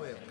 probably have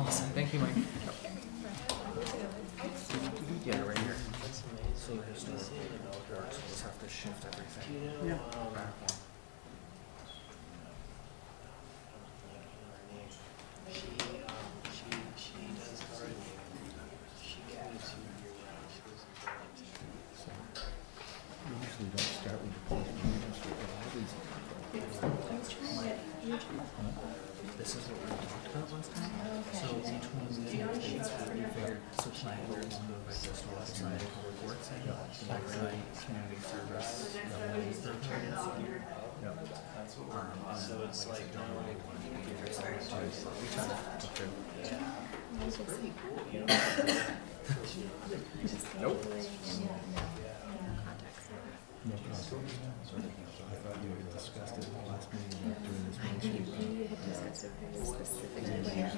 awesome. Thank you, Mike. Yeah, right here. So there's no dark, so we'll just have to shift everything. Yeah. This is what we talked about last time. So between the dates, we figured supply holds move by just one side of public works and backside community service. So it's like normally one of the sides. We try to pretty cool, you know. Nope. No context. I thought you had discussed it last meeting during this meeting. We had discussed it very specifically.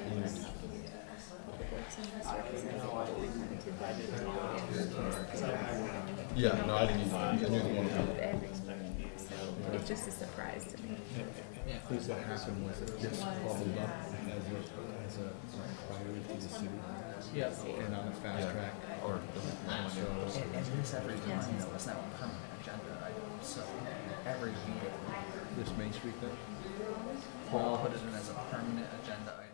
Yeah, no, I didn't either. I knew the one. So it's just a surprise to me. I think what happened was that this bubbled up as a inquiry to the city. Yeah. And on a fast track. Or and this every time, you know, it's not a permanent agenda item. So every meeting, This Main Street thing? Paul put it in as a permanent agenda item.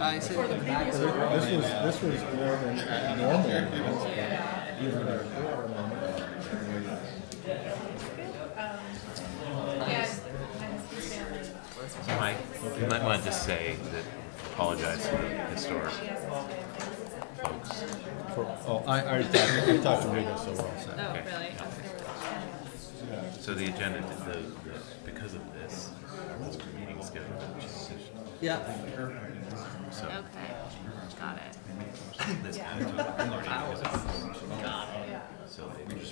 I said in the back of the This was more than normal. Even Mike, you might want to just say that, apologize to the historic folks. I already talked to Rita, so we're all set. Oh, really? So the agenda, because of this meeting schedule change. yeah. So Okay, got it. this so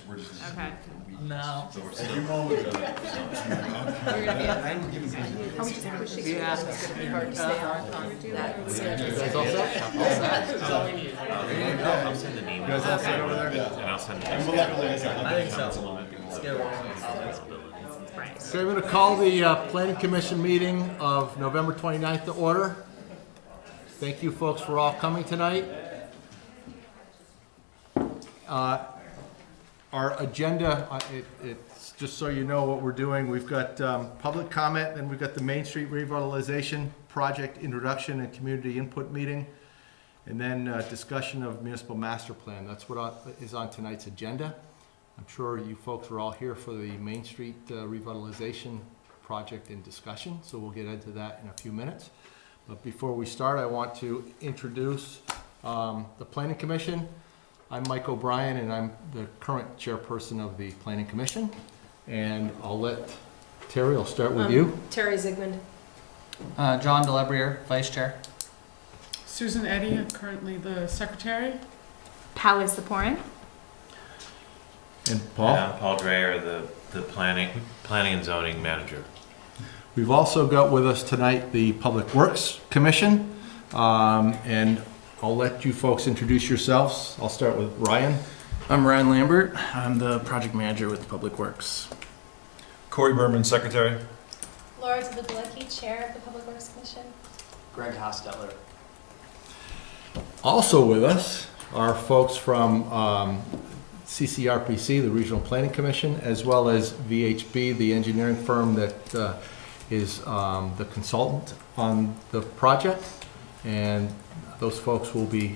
we're just Okay. No. You're gonna be Are we just pushing it? Yeah. It's gonna be hard to stay on that schedule. You guys all set? All set. I'll send an email. And I'll send an email. I think so. Let's get it. Right. Okay, I'm going to call the Planning Commission meeting of November 29th to order. Thank you folks for all coming tonight. Our agenda, it's just so you know what we're doing. We've got public comment, and we've got the Main Street Revitalization Project Introduction and Community Input Meeting, and then discussion of Municipal Master Plan. That's what is on tonight's agenda. I'm sure you folks are all here for the Main Street Revitalization Project in discussion, so we'll get into that in a few minutes. But before we start, I want to introduce the Planning Commission. I'm Mike O'Brien, and I'm the current chairperson of the Planning Commission. And I'll let Terry, I'll start with you. Terry Zigmund. John Delebriere, Vice Chair. Susan Eddy, I'm currently the secretary. Powis Leporian. And Paul? Paul Dreyer, the planning and zoning manager. We've also got with us tonight the Public Works Commission. And I'll let you folks introduce yourselves. I'll start with Ryan. I'm Ryan Lambert. I'm the project manager with Public Works. Corey Berman, Secretary. Laura Zabilecki, Chair of the Public Works Commission. Greg Hostetler. Also with us are folks from CCRPC, the Regional Planning Commission, as well as VHB, the engineering firm that is the consultant on the project. And those folks will be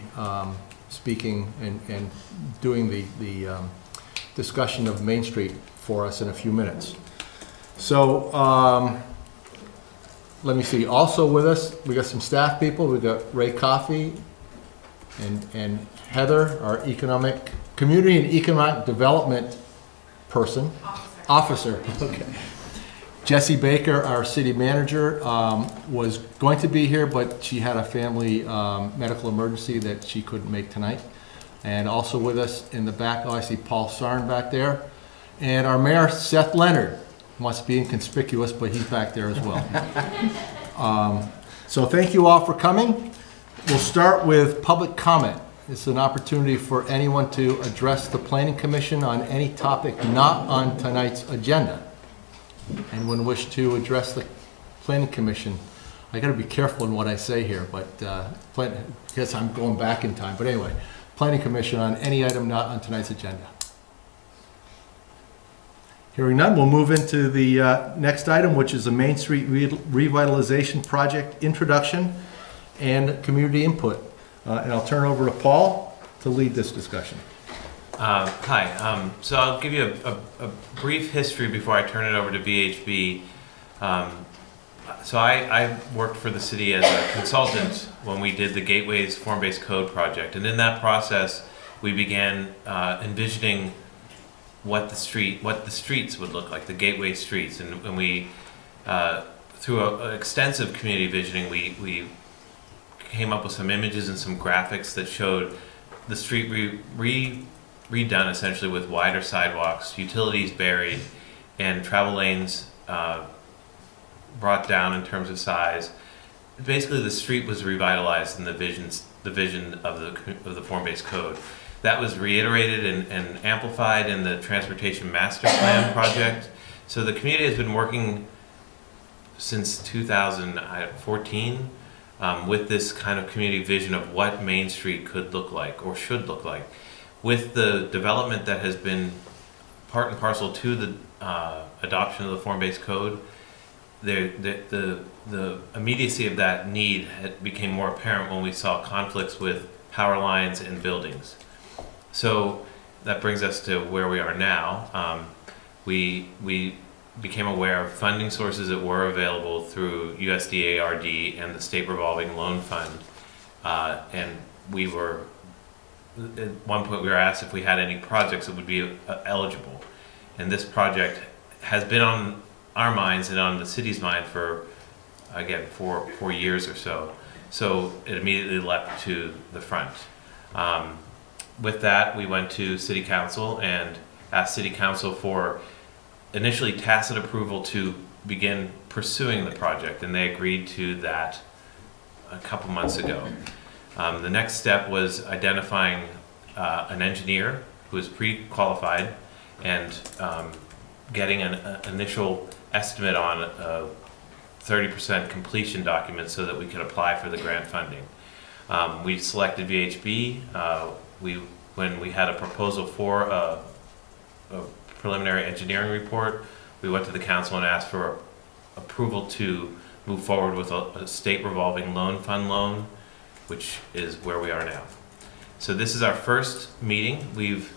speaking and doing the discussion of Main Street for us in a few minutes. So let me see. Also with us, we got some staff people. We got Ray Coffey and Heather, our community and economic development person, officer. Okay. Jesse Baker, our city manager, was going to be here, but she had a family medical emergency that she couldn't make tonight. And also with us in the back, I see Paul Sarn back there. And our mayor, Seth Leonard, must be inconspicuous, but he's back there as well. So thank you all for coming. We'll start with public comment. This is an opportunity for anyone to address the Planning Commission on any topic not on tonight's agenda. Anyone wish to address the Planning Commission? I got to be careful in what I say here, but because I'm going back in time. But anyway, Planning Commission on any item not on tonight's agenda. Hearing none, we'll move into the next item, which is the Main Street Revitalization Project Introduction and Community Input. And I'll turn over to Paul to lead this discussion. Hi, so I'll give you a brief history before I turn it over to VHB. So I worked for the city as a consultant when we did the Gateways Form-Based Code project. And in that process, we began envisioning what the streets would look like, the gateway streets. And we, through an extensive community visioning, we came up with some images and some graphics that showed the street redone essentially with wider sidewalks, utilities buried, and travel lanes brought down in terms of size. Basically, the street was revitalized in the vision of the form-based code. That was reiterated and amplified in the Transportation Master Plan project. So the community has been working since 2014 with this kind of community vision of what Main Street could look like or should look like. With the development that has been part and parcel to the adoption of the form-based code, the immediacy of that need became more apparent when we saw conflicts with power lines and buildings. So that brings us to where we are now. We became aware of funding sources that were available through USDA-RD and the State Revolving Loan Fund. And we were, at one point we were asked if we had any projects that would be eligible. And this project has been on our minds and on the city's mind for, again, four years or so. So it immediately leapt to the front. With that, we went to City Council and asked City Council for initially tacit approval to begin pursuing the project, and they agreed to that a couple months ago. The next step was identifying an engineer who is pre-qualified and getting an initial estimate on a 30% completion document so that we could apply for the grant funding. We selected VHB. When we had a proposal for a preliminary engineering report, we went to the council and asked for approval to move forward with a state revolving loan fund loan, which is where we are now. So this is our first meeting. We've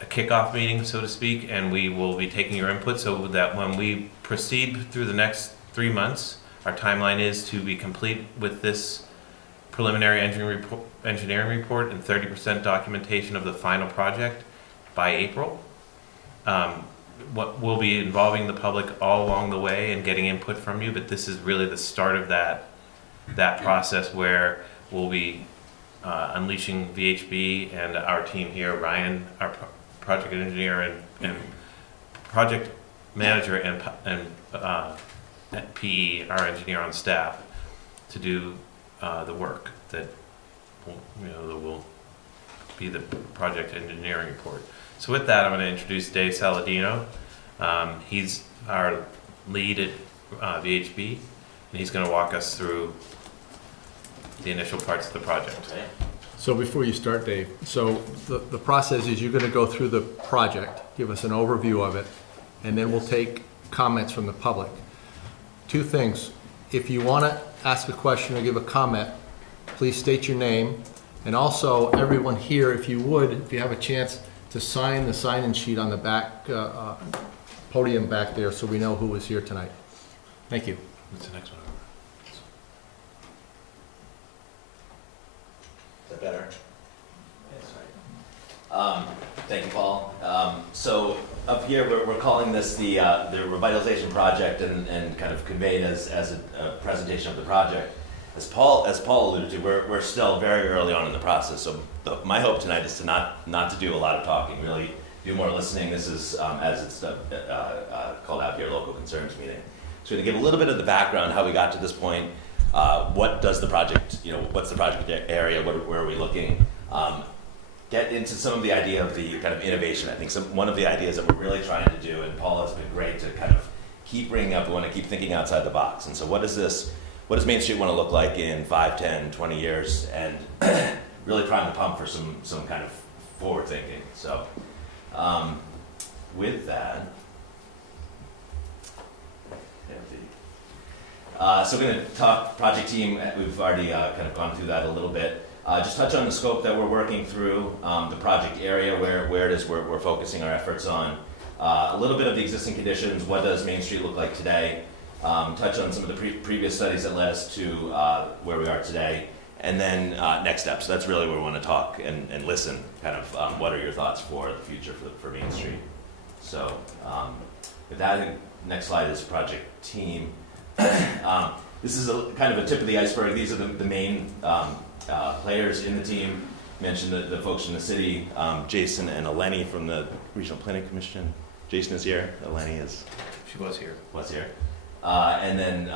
a kickoff meeting, so to speak, and we will be taking your input so that when we proceed through the next 3 months, our timeline is to be complete with this preliminary engineering report and 30% documentation of the final project by April. What will be involving the public all along the way and getting input from you, but this is really the start of that process where we'll be unleashing VHB and our team here, Ryan, our project engineer and project manager, and PE, our engineer on staff, to do the work that will be the project engineering report. So with that, I'm going to introduce Dave Saladino. He's our lead at VHB, and he's going to walk us through the initial parts of the project. So before you start, Dave, so the process is you're going to go through the project, give us an overview of it, and then we'll take comments from the public. Two things. If you want to ask a question or give a comment, please state your name. And also, everyone here, if you would, if you have a chance to sign the sign-in sheet on the back podium back there so we know who was here tonight. Thank you. What's the next one? Is that better? Thank you, Paul. So up here, we're calling this the Revitalization project, and kind of conveyed as a presentation of the project. As Paul alluded to, we're still very early on in the process. So my hope tonight is to not to do a lot of talking, really do more listening. This is, as it's called out here, local concerns meeting. So to give a little bit of the background, how we got to this point, what does the project, what's the project area, where are we looking? Get into some of the idea of the kind of innovation. I think one of the ideas that we're really trying to do, and Paul has been great to kind of keep bringing up, we want to keep thinking outside the box. And so what does Main Street want to look like in 5, 10, 20 years, and really trying to pump for some kind of forward thinking. So with that, so we're going to talk project team. We've already kind of gone through that a little bit. Just touch on the scope that we're working through, the project area, where it is we're focusing our efforts on, a little bit of the existing conditions, what does Main Street look like today, touch on some of the previous studies that led us to where we are today, and then next steps. So that's really where we want to talk and listen, kind of what are your thoughts for the future for Main Street. So with that, I think next slide is project team. This is kind of a tip of the iceberg. These are the main players in the team. Mentioned the folks from the city, Jason and Eleni from the Regional Planning Commission. Jason is here. Eleni is. She was here. Was here. And then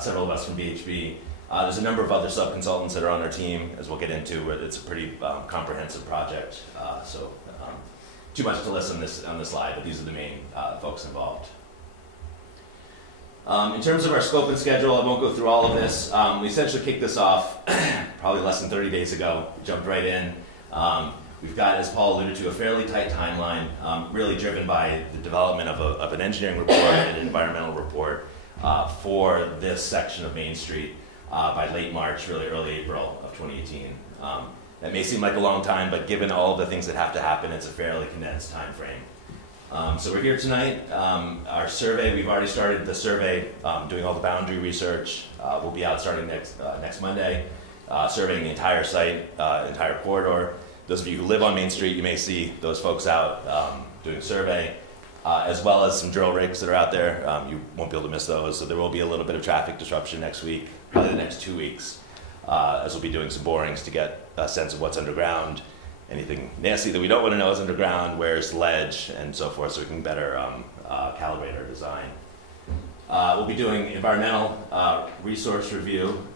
several of us from VHB. There's a number of other sub-consultants that are on our team, as we'll get into. It's a pretty comprehensive project. So too much to list on this slide, but these are the main folks involved. In terms of our scope and schedule, I won't go through all of this. We essentially kicked this off probably less than 30 days ago. Jumped right in. We've got, as Paul alluded to, a fairly tight timeline, really driven by the development of an engineering report and an environmental report for this section of Main Street by late March, really early April of 2018. That may seem like a long time, but given all of the things that have to happen, it's a fairly condensed time frame. So we're here tonight. Our survey, we've already started the survey, doing all the boundary research. We'll be out starting next Monday, surveying the entire site, entire corridor. Those of you who live on Main Street, you may see those folks out doing a survey, as well as some drill rigs that are out there. You won't be able to miss those, so there will be a little bit of traffic disruption next week, probably the next 2 weeks, as we'll be doing some borings to get a sense of what's underground, anything nasty that we don't want to know is underground, where's ledge, and so forth, so we can better calibrate our design. We'll be doing environmental resource review.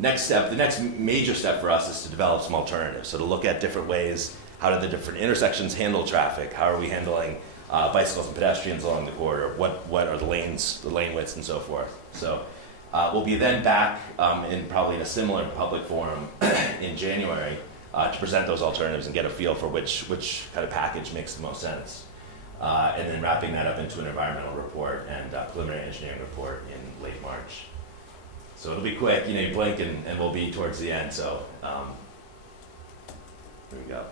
Next step, the next major step for us is to develop some alternatives. So to look at different ways, how do the different intersections handle traffic? How are we handling bicycles and pedestrians along the corridor? What are the lanes, the lane widths, and so forth? So we'll be then back in probably a similar public forum in January to present those alternatives and get a feel for which kind of package makes the most sense. And then wrapping that up into an environmental report and preliminary engineering report in late March. So it'll be quick, you know, you blink and we'll be towards the end, so here we go.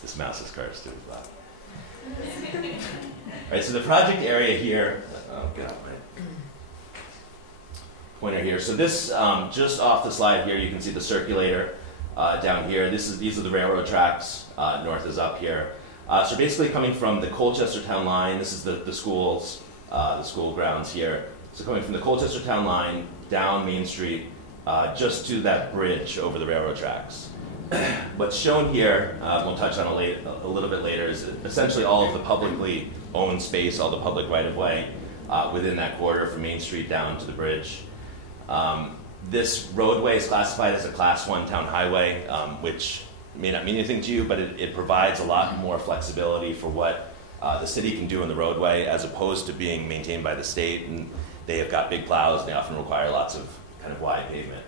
This mouse is cursed too. Alright, so the project area here, get out my pointer here. So this, just off the slide here, you can see the circulator down here. These are the railroad tracks, north is up here. So basically coming from the Colchester Town Line, this is the schools, the school grounds here. So coming from the Colchester Town Line down Main Street, just to that bridge over the railroad tracks. What's shown here, we'll touch on a little bit later, is essentially all of the publicly owned space, all the public right-of-way within that corridor from Main Street down to the bridge. This roadway is classified as a Class 1 town highway, which may not mean anything to you, but it provides a lot more flexibility for what the city can do in the roadway as opposed to being maintained by the state. And they have got big plows, and they often require lots of kind of wide pavement.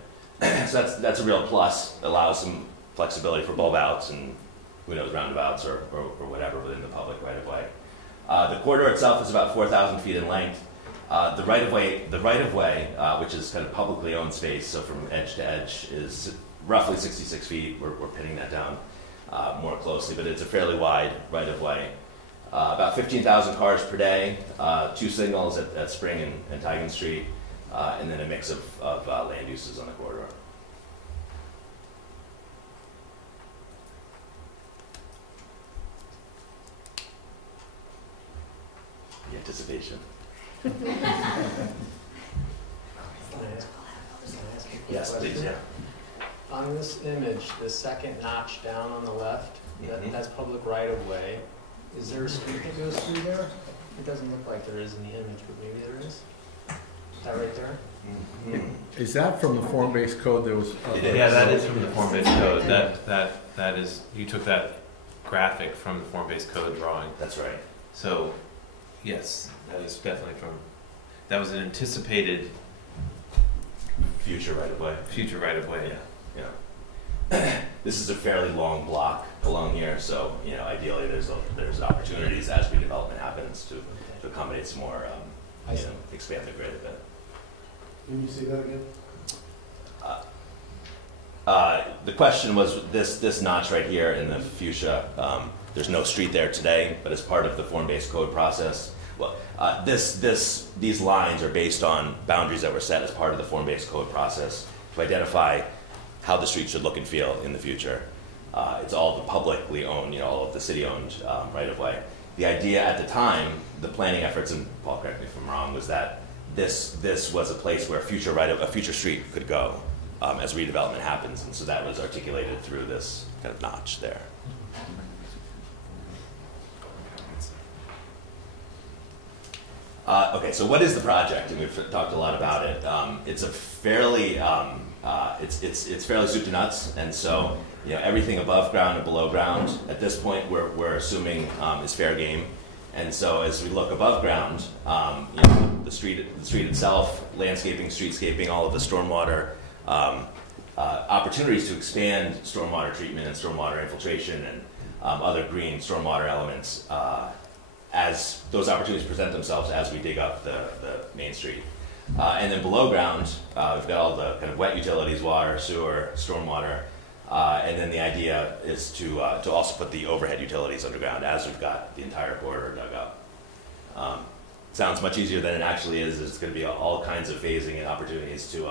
So that's a real plus. It allows some flexibility for bulb outs and who knows, roundabouts or whatever within the public right-of-way. The corridor itself is about 4,000 feet in length. The right-of-way, which is kind of publicly owned space, so from edge to edge, is roughly 66 feet. We're pinning that down more closely, but it's a fairly wide right-of-way. About 15,000 cars per day, 2 signals at Spring and Tigan Street, and then a mix of land uses on the corridor. The anticipation. Yes, please, yeah. On this image, the second notch down on the left, that's public right-of-way. Is there a street that goes through there? It doesn't look like there is in the image, but maybe there is. Is that right there? Is that from the form-based code that was? Yeah, that is from the form-based code. That is, you took that graphic from the form-based code drawing. That's right. So, yes, that is definitely from, that was an anticipated future right-of-way. Future right-of-way. Yeah. This is a fairly long block along here, so ideally there's opportunities as redevelopment happens to accommodate some more, expand the grid a bit. Can you say that again? The question was this notch right here in the fuchsia. There's no street there today, but as part of the form-based code process, well, these lines are based on boundaries that were set as part of the form-based code process to identify how the street should look and feel in the future. It's all the publicly owned, all of the city-owned right-of-way. The idea at the time, the planning efforts, and Paul, correct me if I'm wrong, was that this was a place where a future street could go as redevelopment happens, and so that was articulated through this kind of notch there. Okay, so what is the project? And we've talked a lot about it. It's a fairly it's fairly soup to nuts, and so everything above ground and below ground at this point we're assuming is fair game, And so as we look above ground, you know, the street itself, landscaping, streetscaping, all of the stormwater opportunities to expand stormwater treatment and stormwater infiltration and other green stormwater elements as those opportunities present themselves as we dig up the main street. And then below ground, we've got all the kind of wet utilities, water, sewer, stormwater, and then the idea is to also put the overhead utilities underground as we've got the entire corridor dug up. Sounds much easier than it actually is. There's going to be all kinds of phasing and opportunities to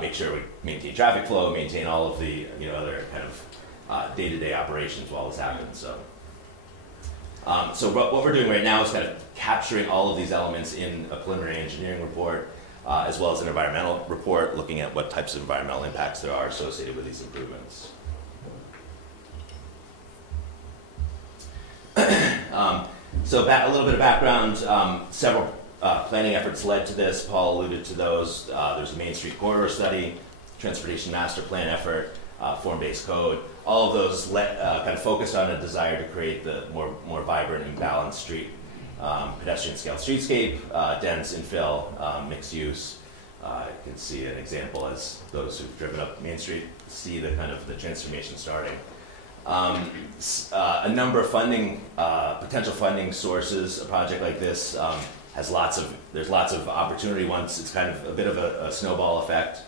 make sure we maintain traffic flow, maintain all of the other kind of day-to-day operations while this happens. So what we're doing right now is kind of capturing all of these elements in a preliminary engineering report, as well as an environmental report, looking at what types of environmental impacts there are associated with these improvements. So a little bit of background, several planning efforts led to this. Paul alluded to those. There's a Main Street Corridor study, Transportation Master Plan effort, form-based code. All of those kind of focused on a desire to create the more vibrant and balanced street, pedestrian scale streetscape, dense infill, mixed use. You can see an example as those who've driven up Main Street see the kind of the transformation starting. A number of funding, potential funding sources. A project like this has there's lots of opportunity once it's kind of a bit of a snowball effect.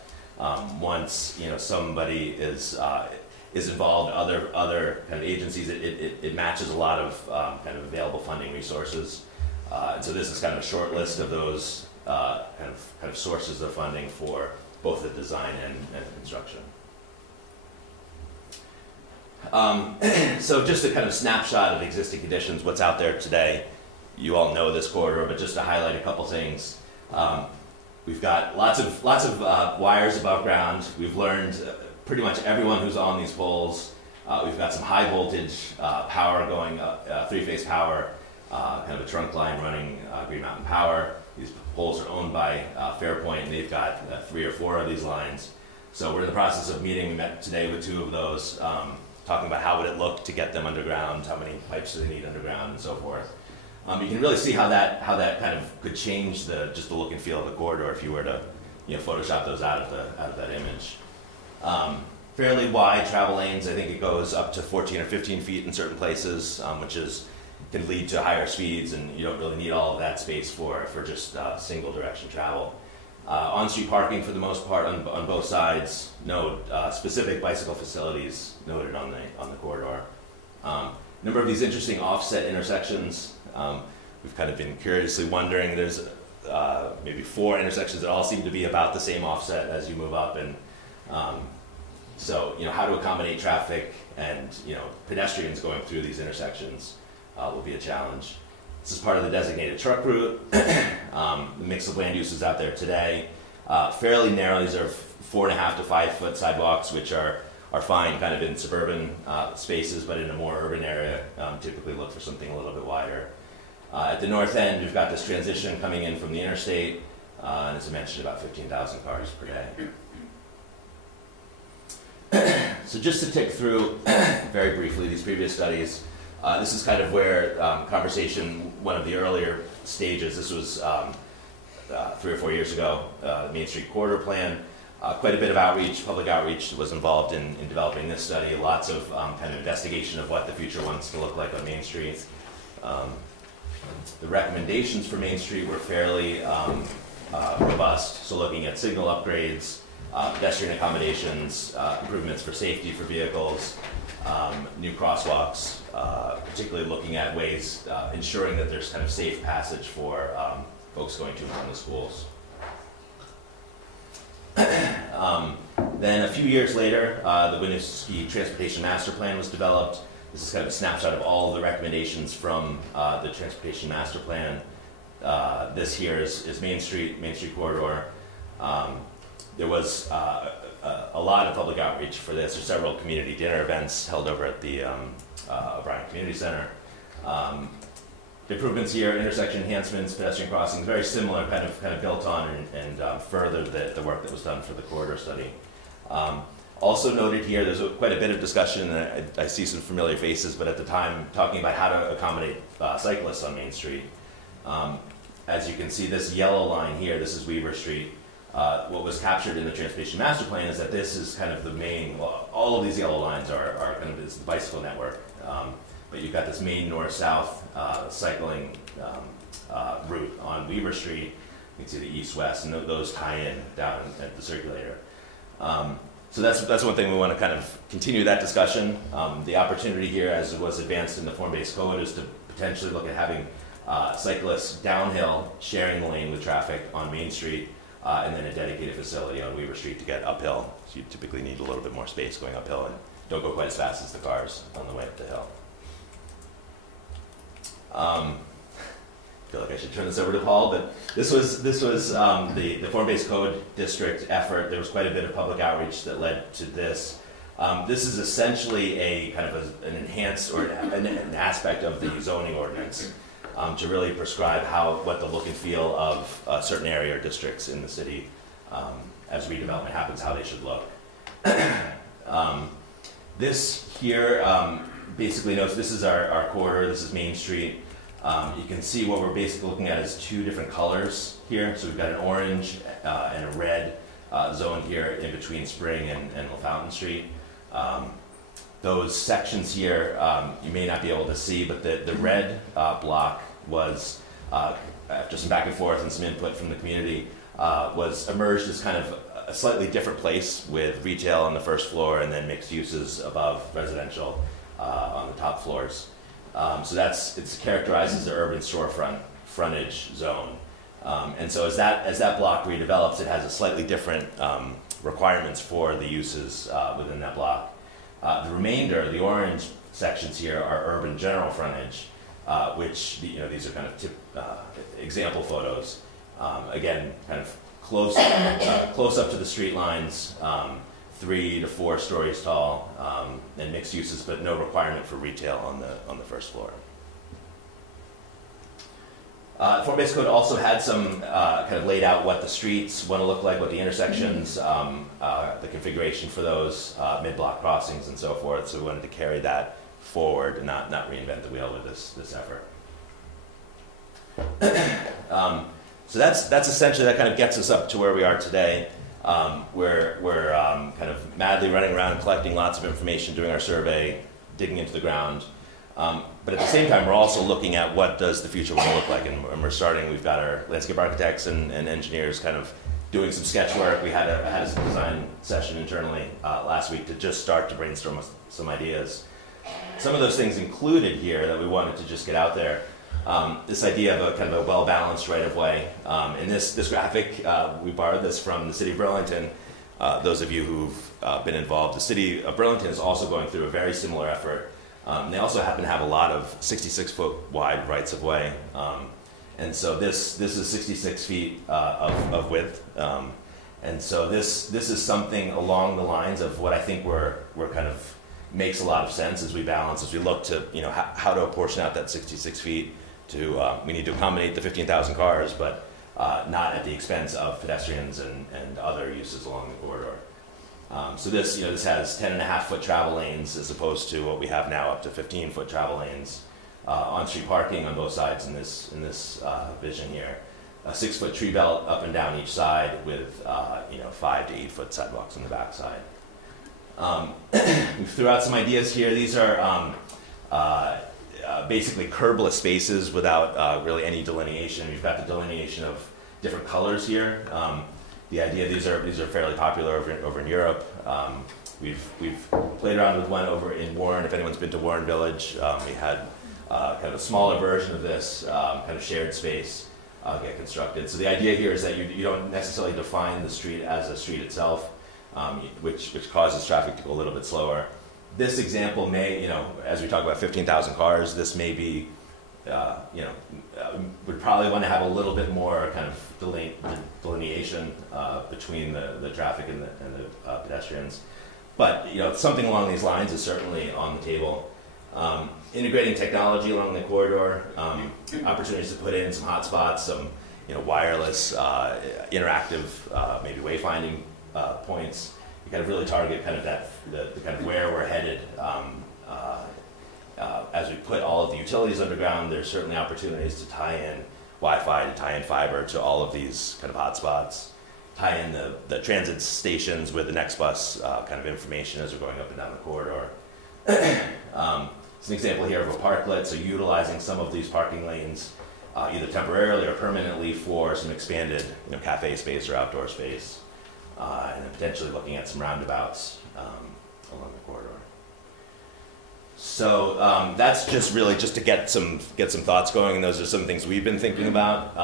Once somebody is involved, other kind of agencies, it matches a lot of kind of available funding resources. And so this is kind of a short list of those kind of sources of funding for both the design and construction. So just a kind of snapshot of existing conditions, what's out there today. You all know this corridor, but just to highlight a couple things. We've got lots of wires above ground. We've learned pretty much everyone who's on these poles. We've got some high voltage power going up, three-phase power, kind of a trunk line running Green Mountain Power. These poles are owned by Fairpoint, and they've got 3 or 4 of these lines. So we're in the process of meeting. We met today with 2 of those, talking about how would it look to get them underground, how many pipes do they need underground, and so forth. You can really see how that kind of could change just the look and feel of the corridor if you were to Photoshop those out of that image. Fairly wide travel lanes. I think it goes up to 14 or 15 feet in certain places, which can lead to higher speeds, and you don't really need all of that space for just single direction travel. On-street parking for the most part on both sides. No specific bicycle facilities noted on the corridor. Number of these interesting offset intersections. We've kind of been curiously wondering. There's maybe 4 intersections that all seem to be about the same offset as you move up, and so how to accommodate traffic and pedestrians going through these intersections will be a challenge. This is part of the designated truck route. The mix of land uses out there today, fairly narrow. These are 4.5 to 5 foot sidewalks, which are fine kind of in suburban spaces, but in a more urban area, typically look for something a little bit wider. At the north end, we've got this transition coming in from the interstate, and as I mentioned, about 15,000 cars per day. So just to tick through very briefly these previous studies, this is kind of where conversation, one of the earlier stages, this was 3 or 4 years ago, the Main Street Corridor Plan. Quite a bit of outreach, public outreach was involved in developing this study. Lots of kind of investigation of what the future wants to look like on Main Street. The recommendations for Main Street were fairly robust. So looking at signal upgrades, pedestrian accommodations, improvements for safety for vehicles, new crosswalks, particularly looking at ways ensuring that there's kind of safe passage for folks going to and from the schools. Then a few years later, the Winooski Transportation Master Plan was developed. This is kind of a snapshot of all of the recommendations from the Transportation Master Plan. This here is Main Street Corridor. There was a lot of public outreach for this. There's several community dinner events held over at the O'Brien Community Center. The improvements here, intersection enhancements, pedestrian crossings, very similar, kind of built on and furthered the work that was done for the corridor study. Also noted here, there's quite a bit of discussion, and I see some familiar faces, but at the time talking about how to accommodate cyclists on Main Street. As you can see, this yellow line here, this is Weaver Street. What was captured in the Transportation Master Plan is that this is kind of the main, well, all of these yellow lines are kind of this bicycle network. But you've got this main north-south cycling route on Weaver Street. You can see the east-west, and those tie in down at the circulator. So that's one thing we want to kind of continue that discussion. The opportunity here, as it was advanced in the form-based code, is to potentially look at having cyclists downhill sharing the lane with traffic on Main Street, and then a dedicated facility on Weaver Street to get uphill. So you typically need a little bit more space going uphill and don't go quite as fast as the cars on the way up the hill. I feel like I should turn this over to Paul, but this was the form-based code district effort. There was quite a bit of public outreach that led to this. This is essentially a kind of an enhanced or an aspect of the zoning ordinance to really prescribe what the look and feel of a certain area or districts in the city as redevelopment happens, how they should look. This here basically notes this is our corridor, this is Main Street. You can see what we're basically looking at is two different colors here. So we've got an orange and a red zone here in between Spring and LaFountain Street. Those sections here you may not be able to see, but the red block was, after some back and forth and some input from the community, was emerged as kind of a slightly different place with retail on the first floor and then mixed uses above, residential on the top floors. So it's characterized as the urban storefront frontage zone. And so as that block redevelops, it has a slightly different requirements for the uses within that block. The remainder, the orange sections here, are urban general frontage, which these are kind of example photos. Again, kind of close up to the street lines, 3 to 4 stories tall, and mixed uses, but no requirement for retail on the first floor. Form-based code also had some kind of laid out what the streets want to look like, what the intersections, the configuration for those, mid-block crossings and so forth. So we wanted to carry that forward and not reinvent the wheel with this effort. So that's essentially, that kind of gets us up to where we are today. We're kind of madly running around collecting lots of information, doing our survey, digging into the ground. But at the same time, we're also looking at what does the future want to look like. And we've got our landscape architects and engineers kind of doing some sketch work. We had a design session internally last week to just start to brainstorm some ideas. Some of those things included here that we wanted to just get out there. This idea of a kind of a well-balanced right-of-way. In this graphic, we borrowed this from the city of Burlington. Those of you who've been involved, the city of Burlington is also going through a very similar effort. They also happen to have a lot of 66-foot wide rights-of-way. And so this is 66 feet of width. And so this is something along the lines of what I think we're kind of makes a lot of sense as we look to how to apportion out that 66 feet to we need to accommodate the 15,000 cars, but not at the expense of pedestrians and other uses along the corridor. So this has 10.5-foot travel lanes as opposed to what we have now, up to 15-foot travel lanes. On-street parking on both sides in this vision here. A 6-foot tree belt up and down each side with 5 to 8-foot sidewalks on the back side. We threw out some ideas here. These are basically curbless spaces without really any delineation. We've got the delineation of different colors here. The idea, these are fairly popular over in Europe. We've played around with one over in Warren. If anyone's been to Warren Village, we had kind of a smaller version of this kind of shared space get constructed. So the idea here is that you don't necessarily define the street as a street itself, which causes traffic to go a little bit slower. This example may, as we talk about 15,000 cars, this may be, would probably want to have a little bit more kind of delineation between the traffic and the pedestrians. But something along these lines is certainly on the table. Integrating technology along the corridor, opportunities to put in some hotspots, some wireless, interactive, maybe wayfinding points. kind of really target kind of the kind of where we're headed. As we put all of the utilities underground, there's certainly opportunities to tie in Wi-Fi, to tie in fiber to all of these kind of hotspots, tie in the transit stations with the next bus kind of information as we're going up and down the corridor. It's an example here of a parklet, so utilizing some of these parking lanes either temporarily or permanently for some expanded cafe space or outdoor space, and then potentially looking at some roundabouts along the corridor. So that's just really just to get some thoughts going, and those are some things we've been thinking about.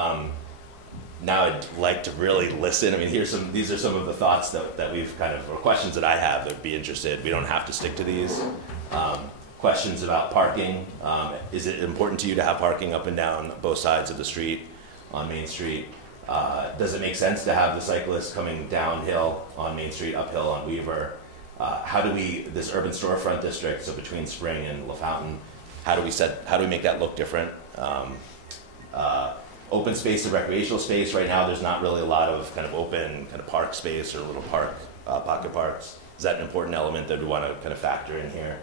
Now I'd like to really listen. I mean, these are some of the thoughts that we've kind of, or questions that I have that would be interested. We don't have to stick to these. Questions about parking. Is it important to you to have parking up and down both sides of the street on Main Street? Does it make sense to have the cyclists coming downhill on Main Street, uphill on Weaver? How do we, this urban storefront district, so between Spring and La Fountain, how do we make that look different? Open space and recreational space, right now there's not really a lot of kind of open kind of park space or little pocket parks. Is that an important element that we want to kind of factor in here?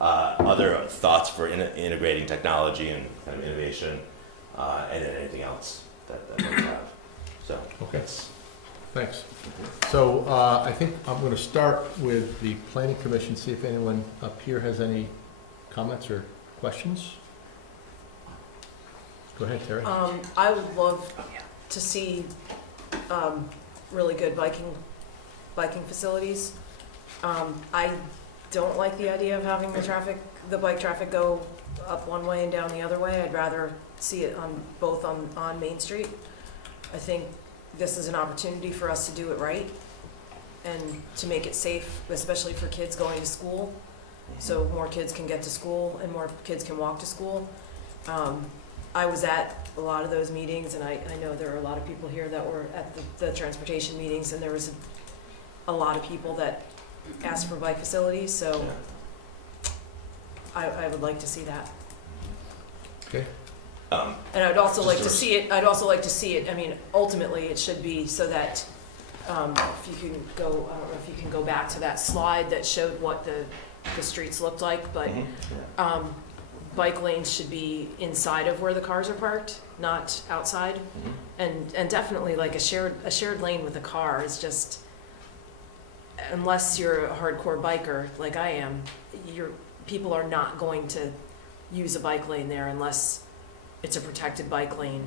Other thoughts for integrating technology and kind of innovation, and then anything else that we have. So, okay. Thanks. So I think I'm going to start with the Planning Commission, see if anyone up here has any comments or questions. Go ahead, Terry. I would love to see really good biking facilities. I don't like the idea of having the bike traffic go up one way and down the other way. I'd rather see it both on Main Street. I think this is an opportunity for us to do it right and to make it safe, especially for kids going to school, so more kids can get to school and more kids can walk to school. I was at a lot of those meetings, and I know there are a lot of people here that were at the transportation meetings, and there was a lot of people that asked for bike facilities, so I would like to see that. Okay. And I'd also like to see it. I mean, ultimately, it should be so that if you can go, I don't know if you can go back to that slide that showed what the streets looked like, but bike lanes should be inside of where the cars are parked, not outside. And definitely like a shared lane with a car is just, unless you're a hardcore biker like I am, people are not going to use a bike lane there unless it's a protected bike lane,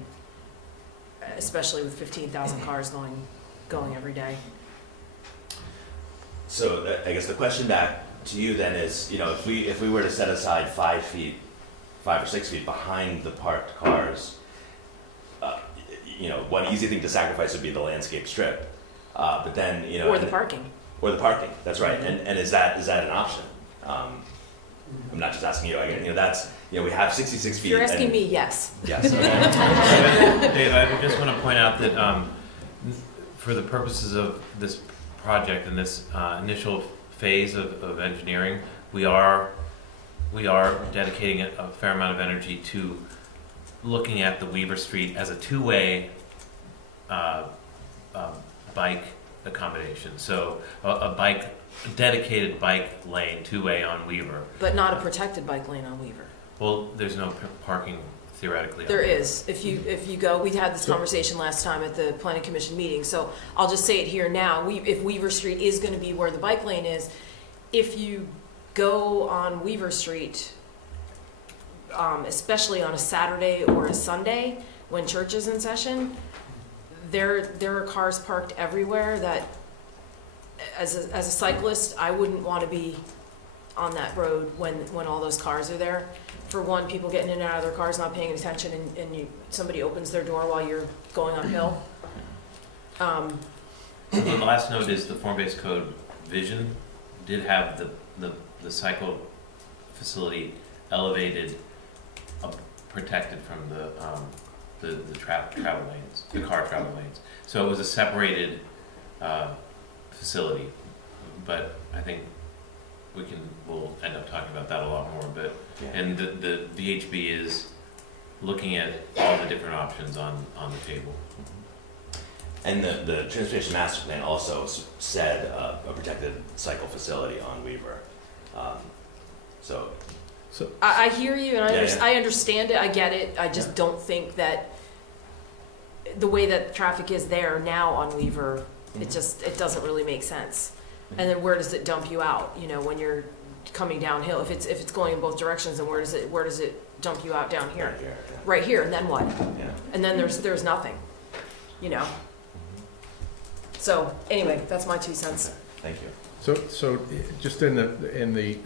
especially with 15,000 cars going every day. So I guess the question back to you then is, if we were to set aside 5 or 6 feet behind the parked cars, one easy thing to sacrifice would be the landscape strip, but then or the parking. Or the parking. That's right. And is that an option? I'm not just asking you. That's we have 66 feet. If you're asking me, yes. Yes. Dave, I just want to point out that for the purposes of this project and this initial phase of engineering, we are dedicating a fair amount of energy to looking at the Weaver Street as a two-way bike accommodation. So a dedicated bike lane, two-way on Weaver. But not a protected bike lane on Weaver. Well, there's no parking theoretically. There is. If you go, we had this conversation last time at the Planning Commission meeting, so I'll just say it here now. If Weaver Street is going to be where the bike lane is, if you go on Weaver Street, especially on a Saturday or a Sunday when church is in session, there are cars parked everywhere that, as a cyclist, I wouldn't want to be on that road when all those cars are there. For one, people getting in and out of their cars, not paying attention, and somebody opens their door while you're going uphill. The last note is the form-based code vision did have the cycle facility elevated, protected from the travel lanes, the car travel lanes. So it was a separated facility, but I think we'll end up talking about that a lot more. But and the VHB is looking at all the different options on the table. And the transportation master plan also said a protected cycle facility on Weaver. So I hear you, and Yeah, yeah. I understand it, I get it, I just don't think that the way that traffic is there now on Weaver, it doesn't really make sense. And then where does it dump you out, you know, when you're coming downhill? If it's going in both directions, then where does it dump you out down here? Right here, yeah. Right here, and then what? Yeah. And then there's nothing, you know? So, anyway, that's my 2 cents. Thank you. So just in the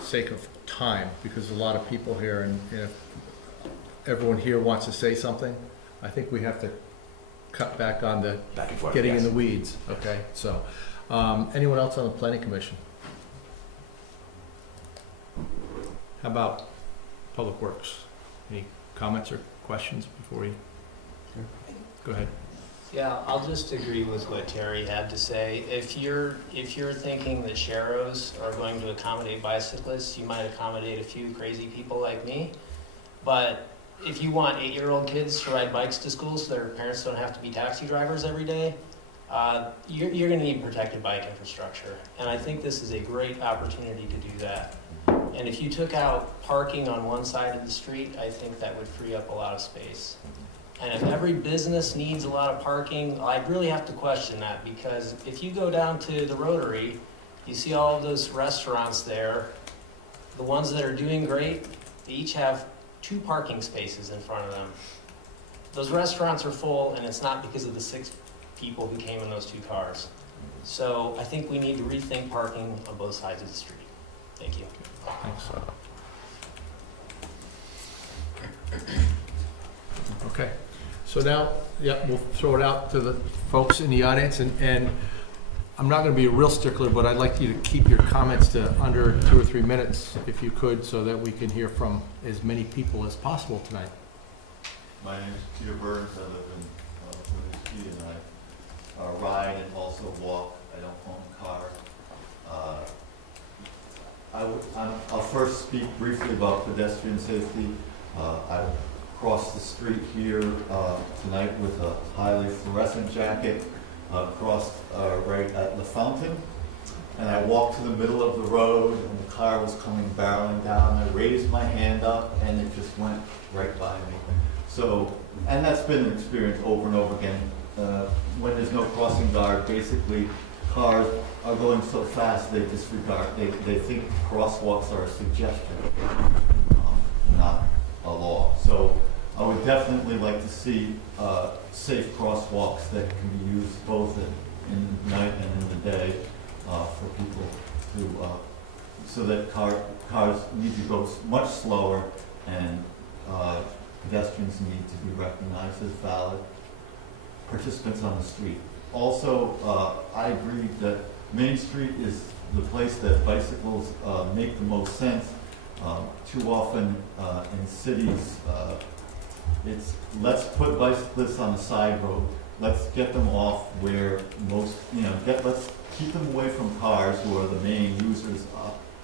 sake of time, because a lot of people here, and if everyone here wants to say something, I think we have to cut back on the Back and forth. getting yes. in the weeds, okay? So, anyone else on the planning commission? How about public works? Any comments or questions before we? Go ahead. Yeah, I'll just agree with what Terry had to say. If you're thinking that Sharrows are going to accommodate bicyclists, you might accommodate a few crazy people like me. But if you want 8-year-old kids to ride bikes to school so their parents don't have to be taxi drivers every day, you're going to need protected bike infrastructure. And I think this is a great opportunity to do that. And if you took out parking on one side of the street, I think that would free up a lot of space. And if every business needs a lot of parking, I really have to question that, because if you go down to the Rotary, you see all of those restaurants there. The ones that are doing great, they each have 2 parking spaces in front of them. Those restaurants are full, and it's not because of the 6 people who came in those 2 cars. So I think we need to rethink parking on both sides of the street. Thank you. Thanks. Okay, so now, yeah, we'll throw it out to the folks in the audience, and I'm not gonna be a real stickler, but I'd like you to keep your comments to under 2 or 3 minutes, if you could, so that we can hear from as many people as possible tonight. My name is Peter Burns. I live in Winooski, and I ride and also walk. I don't own a car. I'll first speak briefly about pedestrian safety. I crossed the street here tonight with a highly fluorescent jacket, crossed right at the fountain, and I walked to the middle of the road, and the car was coming barreling down. I raised my hand up, and it just went right by me. So, and that's been an experience over and over again. When there's no crossing guard, basically cars are going so fast they disregard, they think crosswalks are a suggestion, not a law. So I would definitely like to see safe crosswalks that can be used both in the night and in the day for people to, so that cars need to go much slower, and pedestrians need to be recognized as valid participants on the street. Also, I agree that Main Street is the place that bicycles make the most sense. Too often in cities, it's let's put bicyclists on the side road. Let's get them off where most, let's keep them away from cars, who are the main users,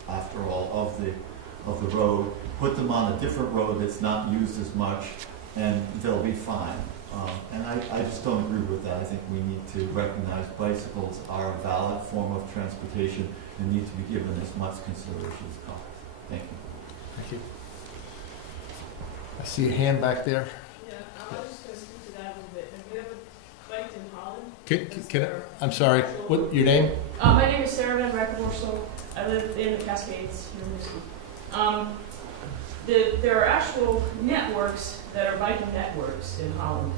after all, of the road. Put them on a different road that's not used as much, and they'll be fine. And I just don't agree with that. I think we need to recognize bicycles are a valid form of transportation and need to be given as much consideration as cars. Thank you. Thank you. I see a hand back there. Yeah, I was just going to speak to that a little bit. Have you ever biked in Holland? Can I'm sorry, what, your name? My name is Sarah Van Breckenborstel. I live in the Cascades here in Winooski. There are actual networks that are biking networks in Holland,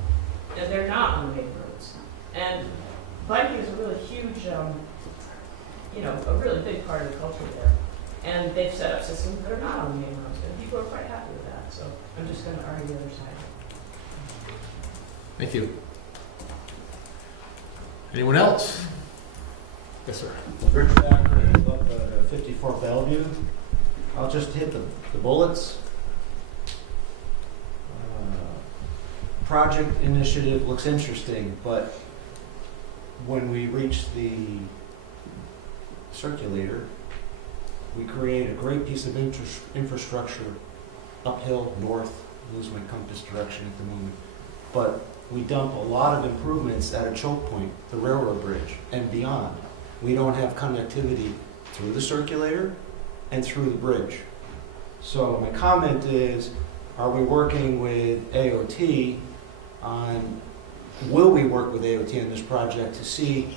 and they're not on the main roads. And biking is a really huge, a really big part of the culture there. And they've set up systems that are not on the main roads, and people are quite happy with that. So I'm just going to argue the other side. Thank you. Anyone else? Yes, sir. Rich Backer, up 54 Bellevue. I'll just hit the bullets. Project initiative looks interesting, but when we reach the circulator, we create a great piece of infrastructure uphill, north, lose my compass direction at the moment. But we dump a lot of improvements at a choke point, the railroad bridge, and beyond. We don't have connectivity through the circulator and through the bridge. So my comment is, are we working with AOT on, will we work with AOT on this project to see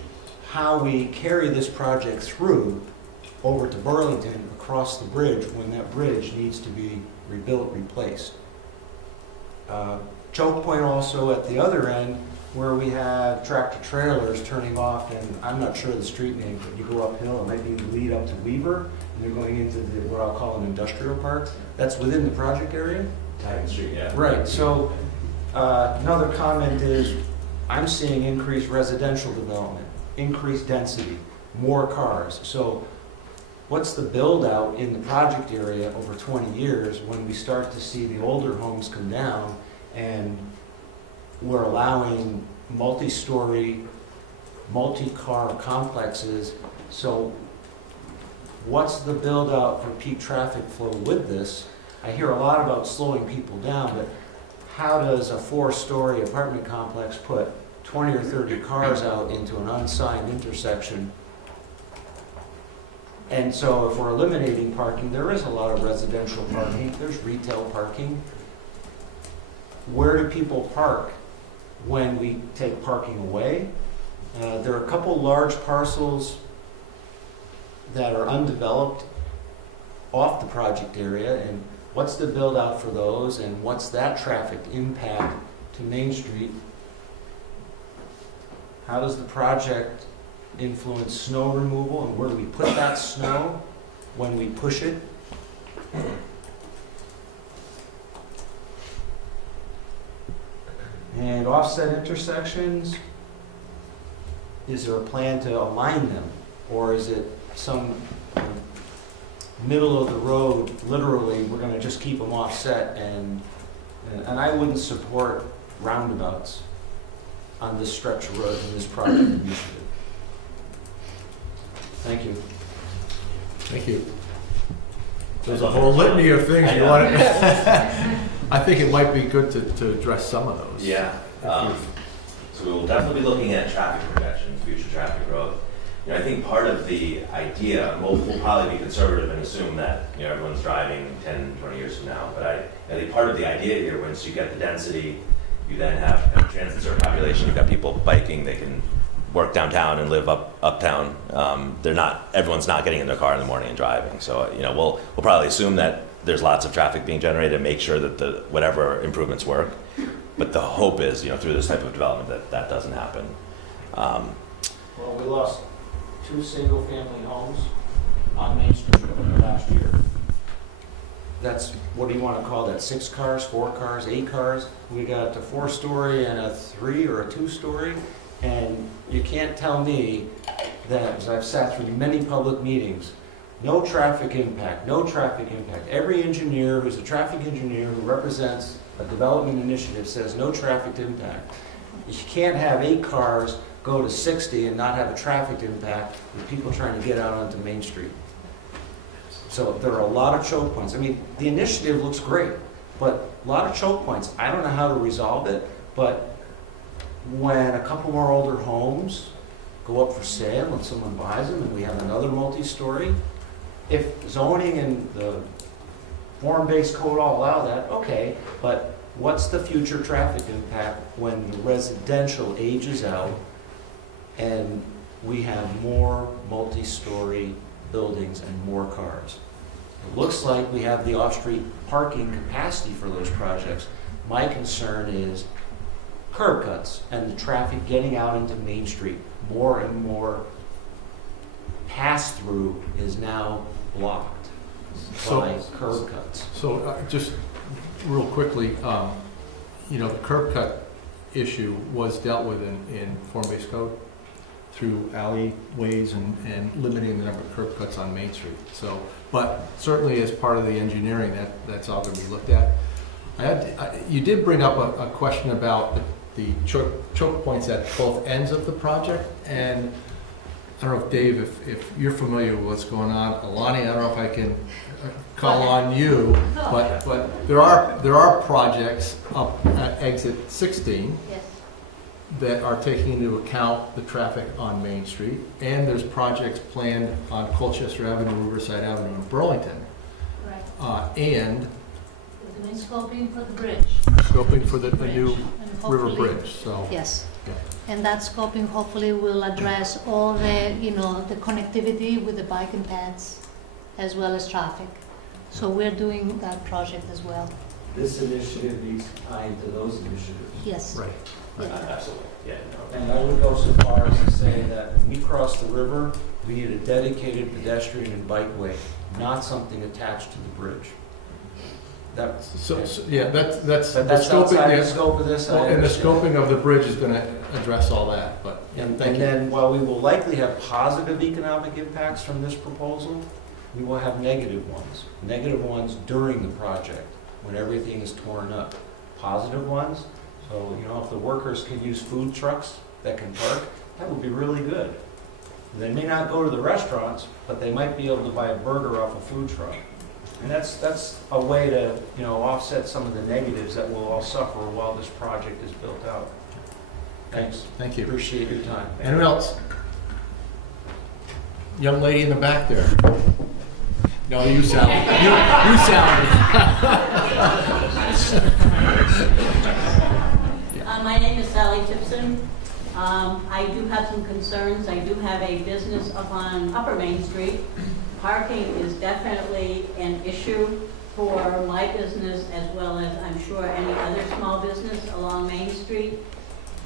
how we carry this project through over to Burlington across the bridge when that bridge needs to be rebuilt, replaced. Choke point also at the other end where we have tractor trailers turning off, and I'm not sure of the street name, but you go uphill, it might be lead up to Weaver, and they're going into the, what I'll call an industrial park. That's within the project area? Titan Street, yeah. Right, so another comment is, I'm seeing increased residential development, increased density, more cars. So what's the build out in the project area over 20 years when we start to see the older homes come down and we're allowing multi-story, multi-car complexes? So what's the build out for peak traffic flow with this? I hear a lot about slowing people down, but how does a 4-story apartment complex put 20 or 30 cars out into an unsigned intersection? And so if we're eliminating parking, there is a lot of residential parking, there's retail parking. Where do people park when we take parking away? There are a couple large parcels that are undeveloped off the project area, and what's the build out for those, and what's that traffic impact to Main Street? How does the project influence snow removal, and where do we put that snow when we push it? And offset intersections, is there a plan to align them, or is it some middle of the road, literally, we're going to just keep them offset? And I wouldn't support roundabouts on this stretch of road in this project initiative. Thank you. Thank you. There's a whole litany of things you want to. I think it might be good to address some of those. Yeah. So we will definitely be looking at traffic protection, future traffic growth. You know, I think part of the idea, we'll probably be conservative and assume that, you know, everyone's driving 10, 20 years from now. But I think part of the idea here, once you get the density, you then have a transit-served population. You've got people biking, they can work downtown and live uptown. Everyone's not getting in their car in the morning and driving. So, you know, we'll probably assume that there's lots of traffic being generated and make sure that whatever improvements work. But the hope is, you know, through this type of development that doesn't happen. Well, we lost 2 single-family homes on Main Street last year. That's, what do you want to call that, 6 cars, 4 cars, 8 cars? We got a 4-story and a 3 or a 2-story. And you can't tell me that, as I've sat through many public meetings, no traffic impact, no traffic impact. Every engineer who's a traffic engineer who represents a development initiative says no traffic impact. You can't have 8 cars go to 60 and not have a traffic impact with people trying to get out onto Main Street. So there are a lot of choke points. I mean, the initiative looks great, but a lot of choke points. I don't know how to resolve it, but when a couple more older homes go up for sale and someone buys them and we have another multi-story, if zoning and the form-based code all allow that, okay, but what's the future traffic impact when the residential ages out and we have more multi-story buildings and more cars? It looks like we have the off-street parking capacity for those projects. My concern is curb cuts and the traffic getting out into Main Street. More and more pass-through is now blocked by curb cuts. So just real quickly, you know, the curb cut issue was dealt with in form-based code through alleyways and limiting the number of curb cuts on Main Street. So, but certainly as part of the engineering, that's all going to be looked at. You did bring up a question about the choke points at both ends of the project, and I don't know if Dave, if you're familiar with what's going on. Alani, I don't know if I can call on you, but there are projects up at exit 16, Yes. that are taking into account the traffic on Main Street, and there's projects planned on Colchester Avenue, Riverside Avenue, and Burlington. Right. And We're doing scoping for the bridge. scoping for the new And river hopefully- bridge, so. Yes. Yeah. And that scoping hopefully will address all the, the connectivity with the biking paths as well as traffic. So we're doing that project as well. This initiative needs to tie into those initiatives. Yes. Right. Yeah. Absolutely, yeah. And I would go so far as to say that when we cross the river, we need a dedicated pedestrian and bikeway, not something attached to the bridge. That, Yeah, that's but the that's scoping, outside yeah. the scope of this. I Well, and the understand. scoping of the bridge is gonna address all that, but, And thank you. then, while we will likely have positive economic impacts from this proposal, we will have negative ones. Negative ones during the project, when everything is torn up. Positive ones, so, if the workers can use food trucks that can park, that would be really good. They may not go to the restaurants, but they might be able to buy a burger off a food truck. And that's a way to, offset some of the negatives that we'll all suffer while this project is built out. Thanks. Thank you. Appreciate your time. Anyone else? Young lady in the back there. No, you sound, you sound. My name is Sally Tipson. I do have some concerns. I do have a business up on Upper Main Street. Parking is definitely an issue for my business as well as I'm sure any other small business along Main Street.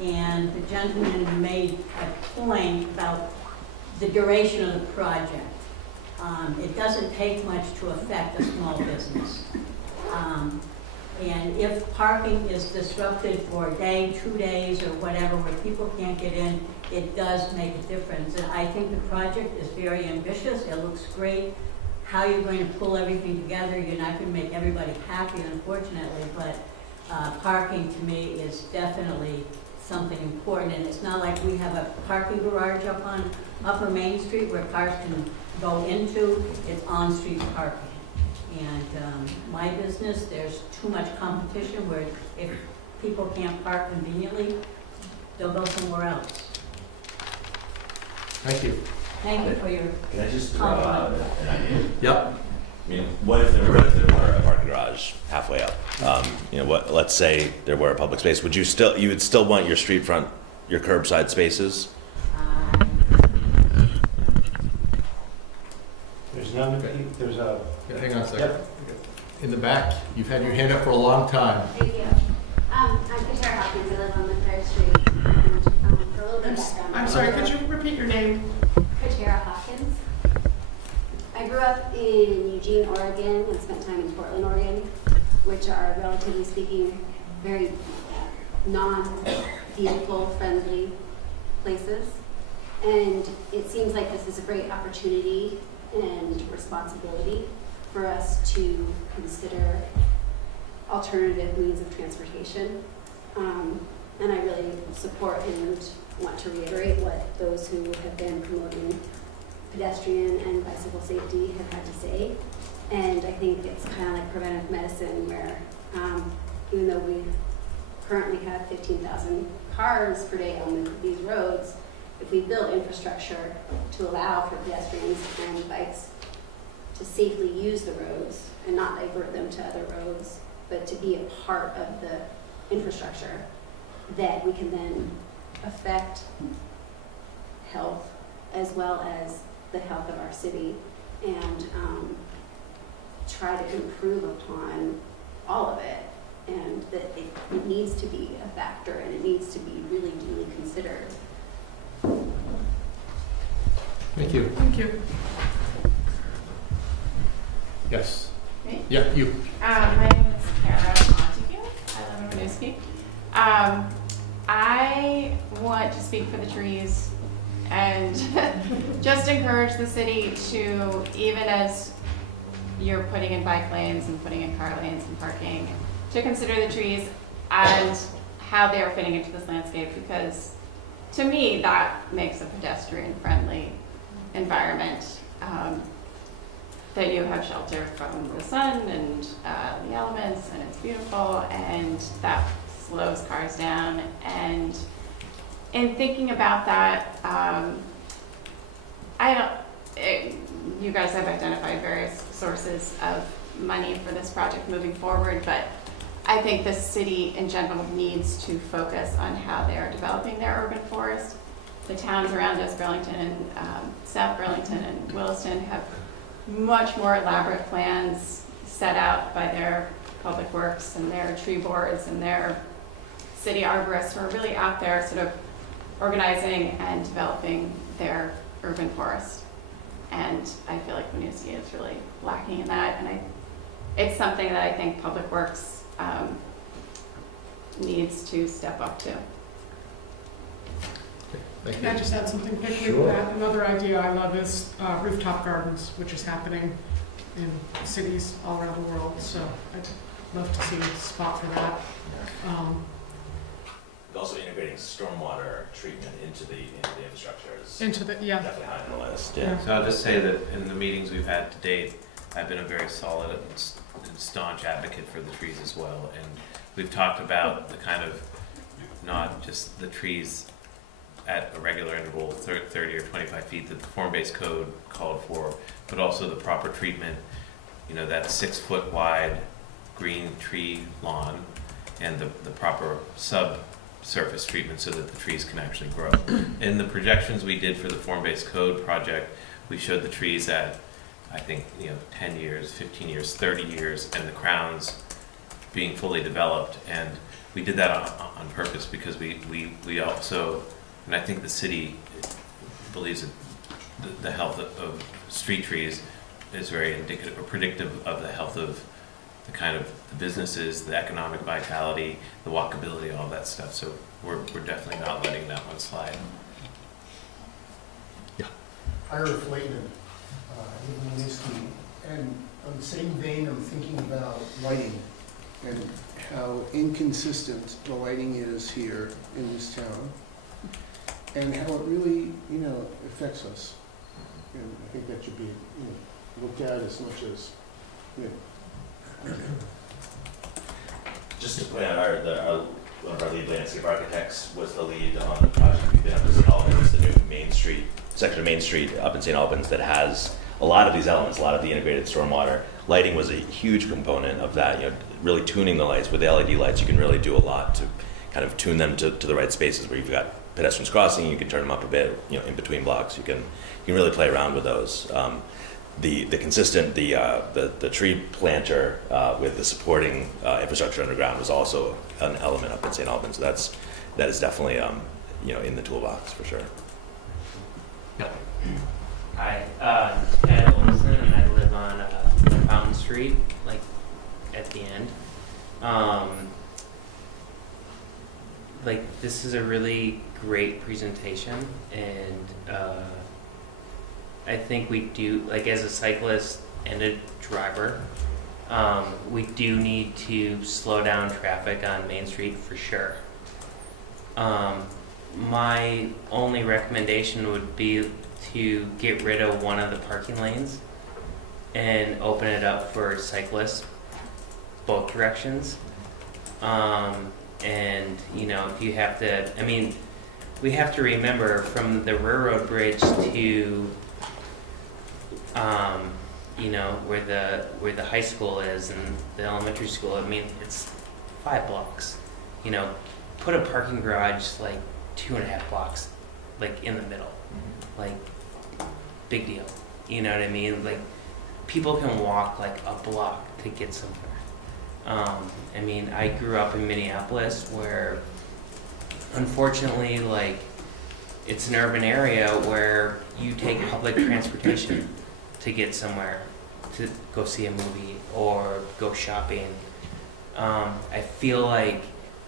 And the gentleman made a point about the duration of the project. It doesn't take much to affect a small business. And if parking is disrupted for a day, 2 days, or whatever, where people can't get in, it does make a difference. And I think the project is very ambitious. It looks great. How you're going to pull everything together, you're not going to make everybody happy, unfortunately, but parking to me is definitely something important. And it's not like we have a parking garage up on Upper Main Street where cars can go into. It's on-street parking. And my business, there's too much competition where if people can't park conveniently, they'll go somewhere else. Thank you. Thank you for your Can I just throw out compliment. an idea? Yep. I mean, what if there were a parking garage halfway up? Let's say there were a public space. Would you would still want your street front, your curbside spaces? There's none, there's a... Yeah, hang on a second. Yep. In the back, you've had your hand up for a long time. Thank you. I'm Katara Hopkins. I live on the 3rd Street. And for a little bit of background. I'm sorry, could you repeat your name? Katara Hopkins. I grew up in Eugene, Oregon, and spent time in Portland, Oregon, which are, relatively speaking, very non-vehicle friendly places. And it seems like this is a great opportunity and responsibility for us to consider alternative means of transportation. And I really support and want to reiterate what those who have been promoting pedestrian and bicycle safety have had to say. And I think it's kind of like preventive medicine where even though we currently have 15,000 cars per day on these roads, if we build infrastructure to allow for pedestrians and bikes to safely use the roads and not divert them to other roads, but to be a part of the infrastructure, that we can then affect health as well as the health of our city and try to improve upon all of it. And that it needs to be a factor and it needs to be really duly considered. Thank you. Thank you. Yes. Me? Yeah, you. My name is Kara Montague. I live in Winooski. I want to speak for the trees and just encourage the city to, even as you're putting in bike lanes and putting in car lanes and parking, to consider the trees and how they are fitting into this landscape, because to me that makes a pedestrian friendly environment. That you have shelter from the sun and the elements, and it's beautiful, and that slows cars down. And in thinking about that, you guys have identified various sources of money for this project moving forward, but I think the city in general needs to focus on how they are developing their urban forest. The towns around us, Burlington and South Burlington and Williston, have much more elaborate plans set out by their public works and their tree boards and their city arborists who are really out there sort of organizing and developing their urban forest. And I feel like Winooski is really lacking in that, and it's something that I think Public Works needs to step up to. Thank Can I just add something quickly to that? Another idea I love is rooftop gardens, which is happening in cities all around the world. So I'd love to see a spot for that. Also integrating stormwater treatment into the infrastructure is Definitely high on the list. Yeah. So I'll just say that in the meetings we've had to date, I've been a very solid and staunch advocate for the trees as well. And we've talked about the kind of, not just the trees at a regular interval, 30 or 25 feet that the form-based code called for, but also the proper treatment, that 6-foot wide green tree lawn and the proper subsurface treatment so that the trees can actually grow. In the projections we did for the form-based code project, we showed the trees at, I think, 10 years, 15 years, 30 years, and the crowns being fully developed. And we did that on purpose because we also, and I think the city believes that the health of street trees is very indicative or predictive of the health of the kind of the businesses, the economic vitality, the walkability, all that stuff. So we're definitely not letting that one slide. Yeah. Ira Flayton, in Winooski, and on the same vein, I'm thinking about lighting and how inconsistent the lighting is here in this town, and how it really, affects us. And I think that should be, looked at as much as, Just to point out, one of our lead landscape architects was the lead on the project we've been up in St. Albans, the new Main Street, section of Main Street up in St. Albans that has a lot of these elements, a lot of the integrated stormwater. Lighting was a huge component of that, really tuning the lights. With the LED lights, you can really do a lot to kind of tune them to the right spaces where you've got pedestrians crossing, you can turn them up a bit, in between blocks. You can really play around with those. The tree planter with the supporting infrastructure underground was also an element up in St. Albans. So that is definitely in the toolbox for sure. Hi, Ed Olson, and I live on Fountain Street, like at the end. This is a really great presentation, and I think we do, as a cyclist and a driver, we do need to slow down traffic on Main Street for sure. My only recommendation would be to get rid of one of the parking lanes and open it up for cyclists both directions. And if you have to, we have to remember from the railroad bridge to where the high school is and the elementary school, it's 5 blocks. Put a parking garage 2.5 blocks, in the middle. Big deal. You know what I mean? People can walk a block to get somewhere. I grew up in Minneapolis where, unfortunately, it's an urban area where you take public transportation to get somewhere, to go see a movie or go shopping. I feel like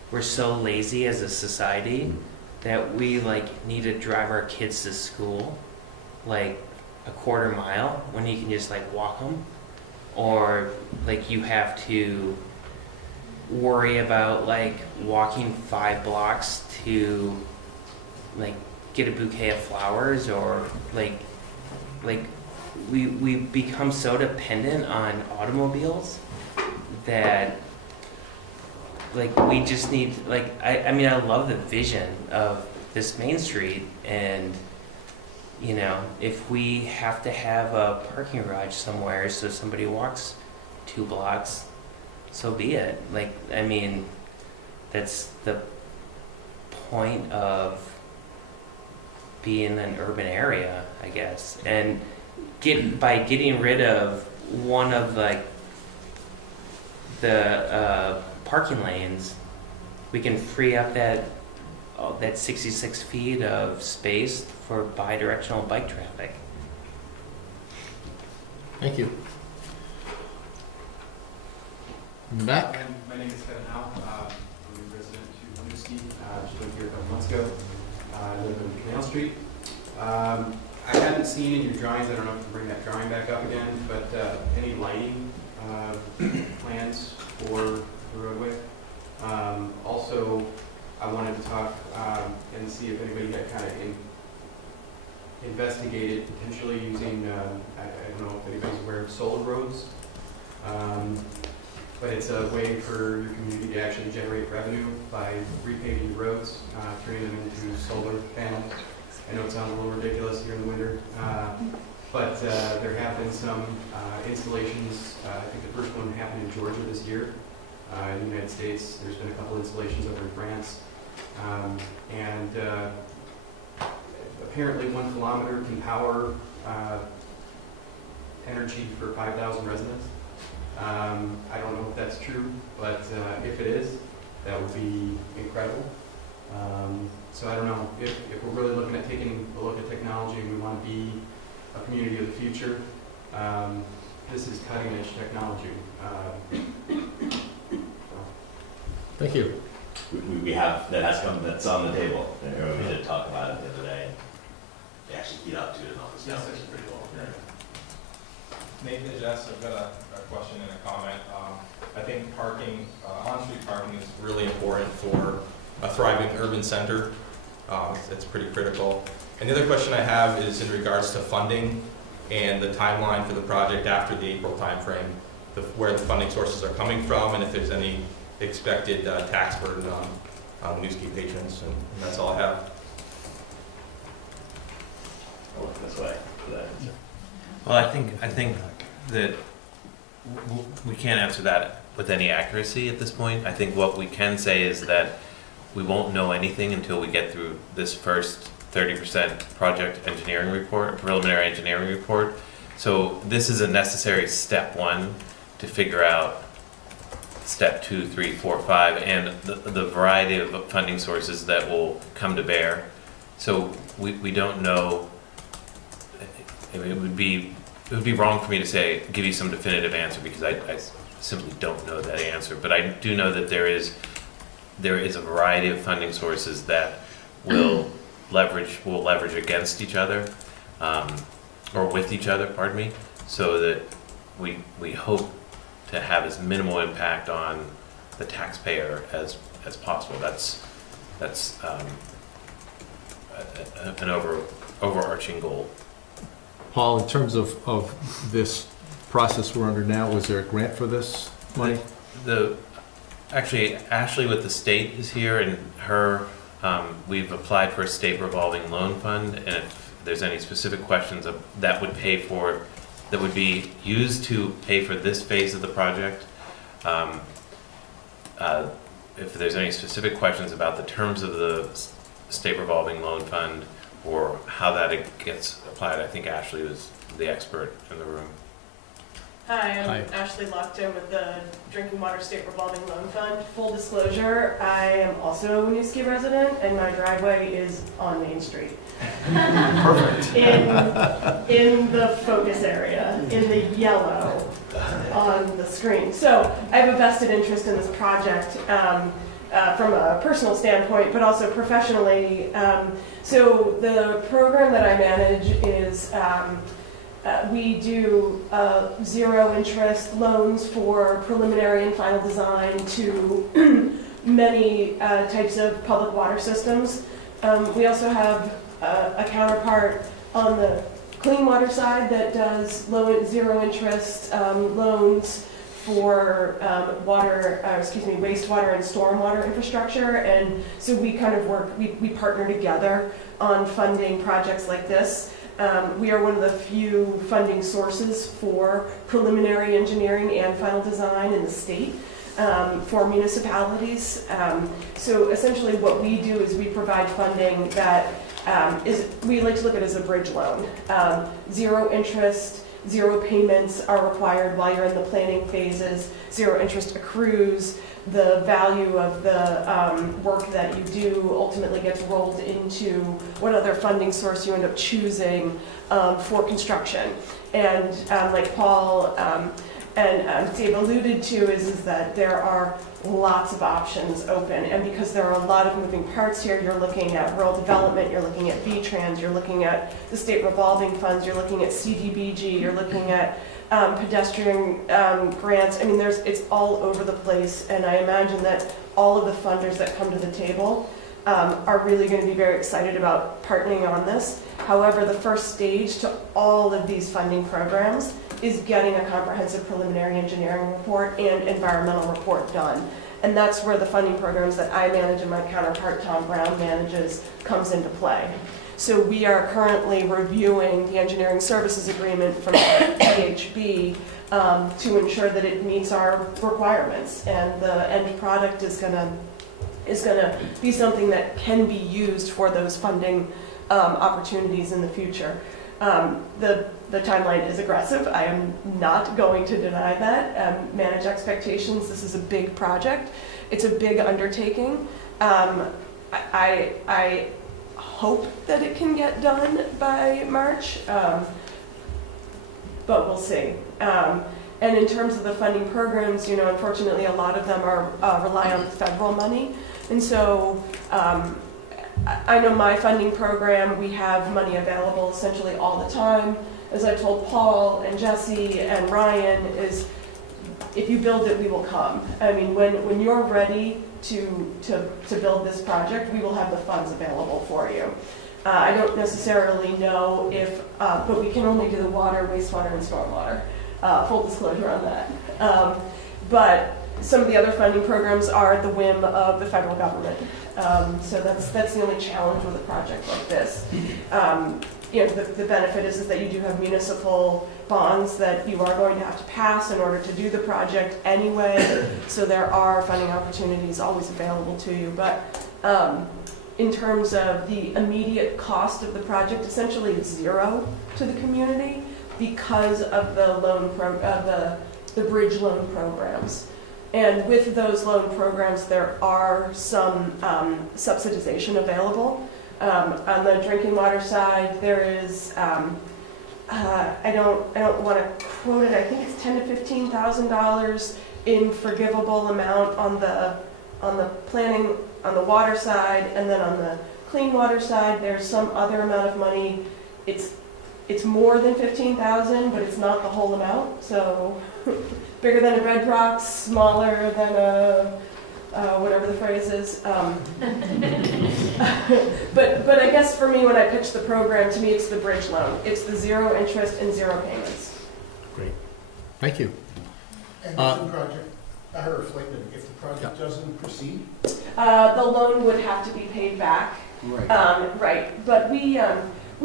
we're so lazy as a society that we need to drive our kids to school a quarter mile when you can just walk them, or you have to worry about walking 5 blocks to get a bouquet of flowers, or we become so dependent on automobiles that we just need I love the vision of this Main Street, and you know, if we have to have a parking garage somewhere so somebody walks 2 blocks, so be it. Like, I mean, that's the point of being an urban area, I guess. And by getting rid of one of like the parking lanes, we can free up that 66 feet of space for bi-directional bike traffic. Thank you. In the back. My name is Kevin Howe. I'm a resident to Winooski. Just lived here a couple months ago. I live on Canal Street. I hadn't seen in your drawings, I don't know if you can bring that drawing back up again, but any lighting plans for the roadway. Also, I wanted to talk and see if anybody had kind of investigated potentially using, I don't know if anybody's aware of solar roads, but it's a way for your community to actually generate revenue by repaving roads, turning them into solar panels. I know it sounds a little ridiculous here in the winter, but there have been some installations. I think the first one happened in Georgia this year. In the United States, there's been a couple installations over in France. Apparently 1 kilometer can power energy for 5,000 residents. I don't know if that's true, but if it is, that would be incredible. So I don't know, if we're really looking at taking a look at technology and we want to be a community of the future, this is cutting edge technology. Thank you. We have, that's on the table. We did talk about it the other day. They actually eat up to it and all this stuff, which is pretty cool. Nathan Jess, I've got a question and a comment. I think parking, on-street parking is really important for a thriving urban center. It's pretty critical. And the other question I have is in regards to funding and the timeline for the project after the April timeframe, where the funding sources are coming from, and if there's any expected tax burden on Winooski patrons, and that's all I have. I'll look this way for that answer. Well, I think that we can't answer that with any accuracy at this point. I think what we can say is that we won't know anything until we get through this first 30% project engineering report, preliminary engineering report. So this is a necessary step 1 to figure out step 2, 3, 4, 5, and the variety of funding sources that will come to bear. So we don't know. It would be wrong for me to give you some definitive answer, because I simply don't know that answer. But I do know that there is a variety of funding sources that will leverage against each other, or with each other, pardon me, so that we hope to have as minimal impact on the taxpayer as possible. That's an overarching goal. Paul, in terms of this process we're under now, was there a grant for this money? Actually, Ashley with the state is here, and we've applied for a state revolving loan fund, and if there's any specific questions that would be used to pay for this phase of the project, if there's any specific questions about the terms of the state revolving loan fund or how that gets applied, I think Ashley was the expert in the room. Hi, I'm Ashley Lockton with the Drinking Water State Revolving Loan Fund. Full disclosure, I am also a Winooski resident, and my driveway is on Main Street. Perfect. In the focus area, in the yellow on the screen. So I have a vested interest in this project from a personal standpoint, but also professionally. So the program that I manage is we do zero interest loans for preliminary and final design to many types of public water systems. We also have a counterpart on the clean water side that does zero interest loans for wastewater and stormwater infrastructure, and so we kind of we partner together on funding projects like this. We are one of the few funding sources for preliminary engineering and final design in the state for municipalities. So essentially what we do is we provide funding that we like to look at it as a bridge loan. Zero interest, zero payments are required while you're in the planning phases, zero interest accrues, the value of the work that you do ultimately gets rolled into what other funding source you end up choosing for construction. And like Paul and Dave alluded to is that there are lots of options open, and because there are a lot of moving parts here, you're looking at rural development, you're looking at V-Trans, you're looking at the state revolving funds, you're looking at CDBG, you're looking at pedestrian grants. I mean, it's all over the place, and I imagine that all of the funders that come to the table are really going to be very excited about partnering on this. However, the first stage to all of these funding programs is getting a comprehensive preliminary engineering report and environmental report done. And that's where the funding programs that I manage and my counterpart Tom Brown manages comes into play. So we are currently reviewing the engineering services agreement from PHB to ensure that it meets our requirements, and the end product is gonna be something that can be used for those funding opportunities in the future. The timeline is aggressive. I am not going to deny that. Manage expectations. This is a big project. It's a big undertaking. I hope that it can get done by March, but we'll see. And in terms of the funding programs, unfortunately, a lot of them rely on federal money, and so. I know my funding program, we have money available essentially all the time. As I told Paul and Jesse and Ryan, is if you build it, we will come. I mean, when you're ready to build this project, we will have the funds available for you. I don't necessarily know if, but we can only do the water, wastewater, and stormwater. Full disclosure on that. But some of the other funding programs are at the whim of the federal government. So that's the only challenge with a project like this. The benefit is that you do have municipal bonds that you are going to have to pass in order to do the project anyway. So there are funding opportunities always available to you. But in terms of the immediate cost of the project, essentially it's zero to the community because of the the bridge loan programs. And with those loan programs, there are some subsidization available. On the drinking water side, there is, I don't want to quote it, I think it's $10,000 to $15,000 in forgivable amount on the planning, on the water side, and then on the clean water side, there's some other amount of money. It's more than $15,000, but it's not the whole amount. So bigger than a Red Rocks, smaller than a whatever the phrase is. But I guess for me, when I pitch the program, to me it's the bridge loan. It's the zero interest and zero payments. Great, thank you. And if the project, if the project doesn't proceed, the loan would have to be paid back. Right. Right, but we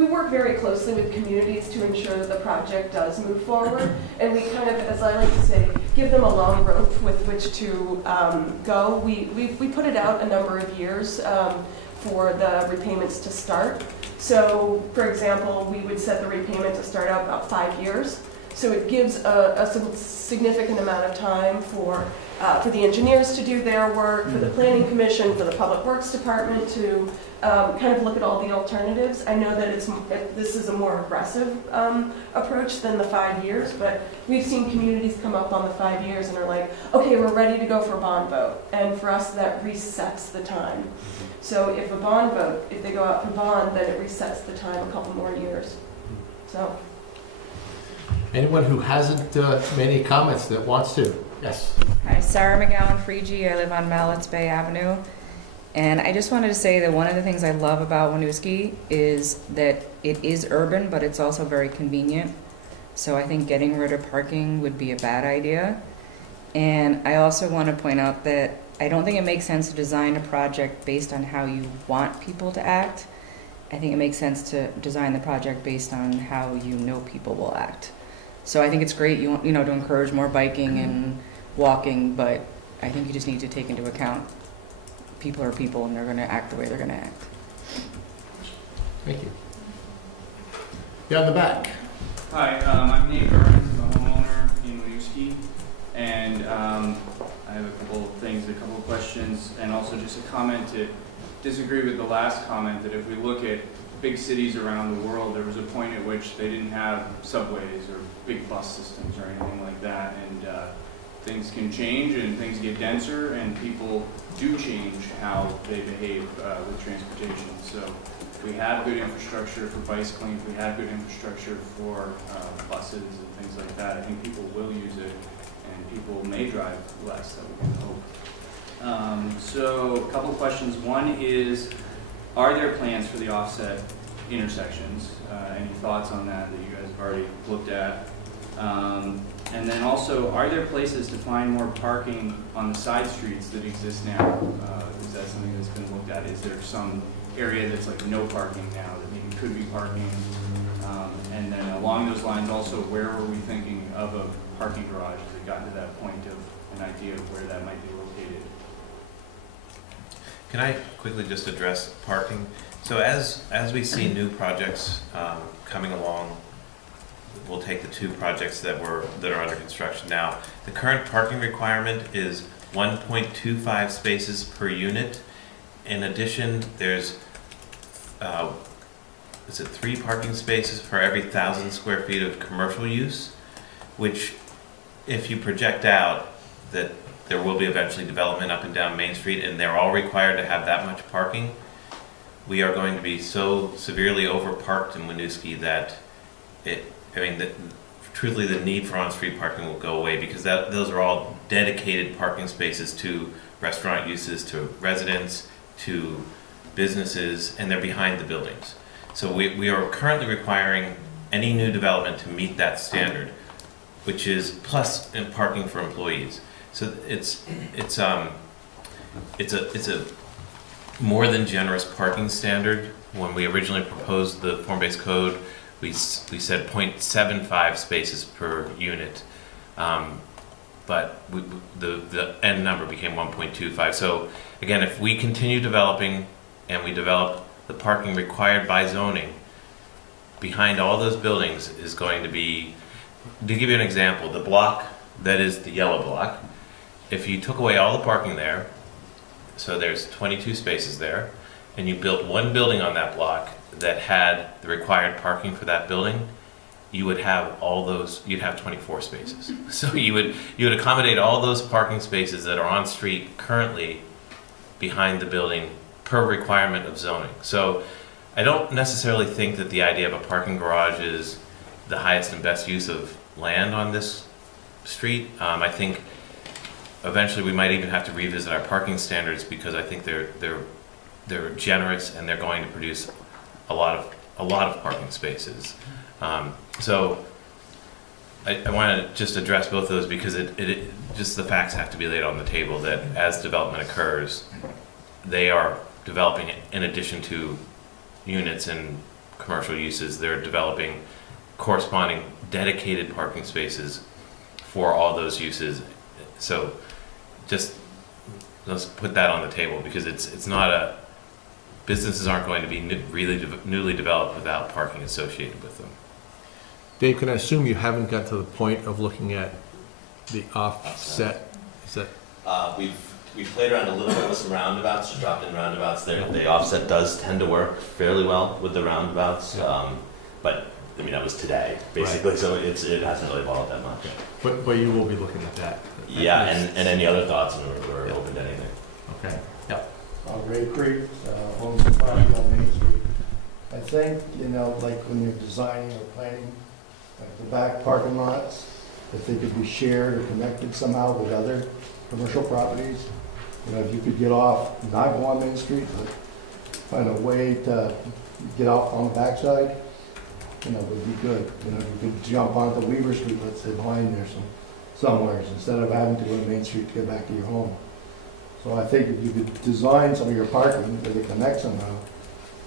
work very closely with communities to ensure that the project does move forward, and we kind of, as I like to say, give them a long rope with which to go. We put it out a number of years for the repayments to start. So, for example, we would set the repayment to start out about 5 years. So it gives a significant amount of time for the engineers to do their work, for the Planning Commission, for the Public Works Department to kind of look at all the alternatives. I know that this is a more aggressive approach than the 5 years, but we've seen communities come up on the 5 years and are like, okay, we're ready to go for a bond vote. And for us, that resets the time. So if a bond vote, if they go out for bond, then it resets the time a couple more years. So. Anyone who hasn't made any comments that wants to? Yes. Hi, Sarah McGowan-Freegee. I live on Mallets Bay Avenue. And I just wanted to say that one of the things I love about Winooski is that it is urban, but it's also very convenient. So I think getting rid of parking would be a bad idea. And I also want to point out that I don't think it makes sense to design a project based on how you want people to act. I think it makes sense to design the project based on how you know people will act. So I think it's great, you know, to encourage more biking and walking, but I think you just need to take into account people are people and they're going to act the way they're going to act. Thank you. Yeah, in the back. Hi, I'm Nate Burns, I'm a homeowner in Winooski, and I have a couple of things, a couple of questions, and also just a comment to disagree with the last comment that if we look at big cities around the world, there was a point at which they didn't have subways or big bus systems or anything like that, and things can change and things get denser and people do change how they behave with transportation. So if we have good infrastructure for bicycling, if we have good infrastructure for buses and things like that, I think people will use it and people may drive less, that we can hope. So a couple of questions. One is, are there plans for the offset intersections? Any thoughts on that that you guys have already looked at? And then also, are there places to find more parking on the side streets that exist now? Is that something that's been looked at? Is there some area that's like no parking now that maybe could be parking? And then along those lines also, where were we thinking of a parking garage? Has it gotten to that point of an idea of where that might be located? Can I quickly just address parking? So as we see new projects coming along, we'll take the two projects that are under construction now. The current parking requirement is 1.25 spaces per unit. In addition, there's 3 parking spaces for every 1,000 square feet of commercial use, which, if you project out that there will be eventually development up and down Main Street and they're all required to have that much parking, we are going to be so severely overparked in Winooski that truthfully the need for on-street parking will go away, because those are all dedicated parking spaces to restaurant uses, to residents, to businesses, and they're behind the buildings. So we are currently requiring any new development to meet that standard, which is plus in parking for employees. So it's a more than generous parking standard. When we originally proposed the form-based code, we said 0.75 spaces per unit, but the end number became 1.25. So again, if we continue developing and we develop the parking required by zoning, behind all those buildings is going to be, to give you an example, the block that is the yellow block, if you took away all the parking there, so there's 22 spaces there, and you built one building on that block that had the required parking for that building, you would have you'd have 24 spaces. So you would accommodate all those parking spaces that are on street currently behind the building per requirement of zoning. So I don't necessarily think that the idea of a parking garage is the highest and best use of land on this street. I think eventually we might even have to revisit our parking standards, because I think they're generous and they're going to produce a lot of parking spaces. So I want to just address both of those, because it just the facts have to be laid on the table that as development occurs, they are developing, in addition to units and commercial uses, they're developing corresponding dedicated parking spaces for all those uses. So just let's put that on the table, because it's not a, businesses aren't going to be newly developed without parking associated with them. Dave, can I assume you haven't got to the point of looking at the offset? Is that? We've played around a little bit with some roundabouts, just dropped in roundabouts there. The offset does tend to work fairly well with the roundabouts, but I mean that was today basically, right. So it hasn't really evolved that much. But you will be looking at that. Yeah, and any other thoughts, and we're open to anything. Okay. Yep. Ray Creek, owns the property on Main Street. I think, like when you're designing or planning, like the back parking lots, if they could be shared or connected somehow with other commercial properties. If you could get off, not go on Main Street, but find a way to get off on the backside, would be good. You could jump onto Weaver Street, let's say, behind there, so somewhere instead of having to go to Main Street to get back to your home. So I think if you could design some of your parking where they connect somehow,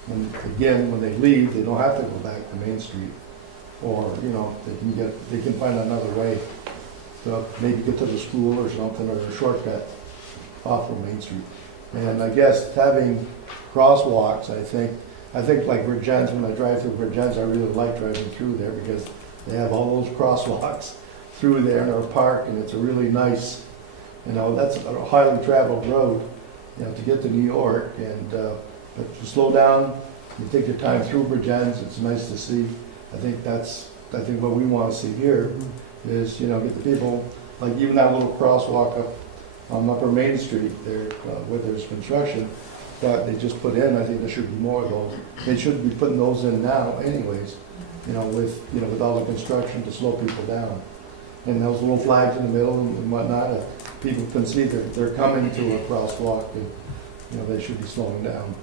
and again, when they leave, they don't have to go back to Main Street. Or, you know, they can find another way to maybe get to the school or something, or a shortcut off of Main Street. And I guess having crosswalks, I think like Virgins, when I drive through Virgins, I really like driving through there because they have all those crosswalks through there in our park, and it's a really nice, you know, that's a highly traveled road, you know, to get to New York. And but you slow down, you take your time through Virgins, it's nice to see. I think what we want to see here is, you know, get the people, like even that little crosswalk up on Upper Main Street there, where there's construction that they just put in. I think there should be more of those. They should be putting those in now anyways, you know, with all the construction to slow people down. And those little flags in the middle and whatnot, people can see that they're coming to a crosswalk, and, you know, they should be slowing down.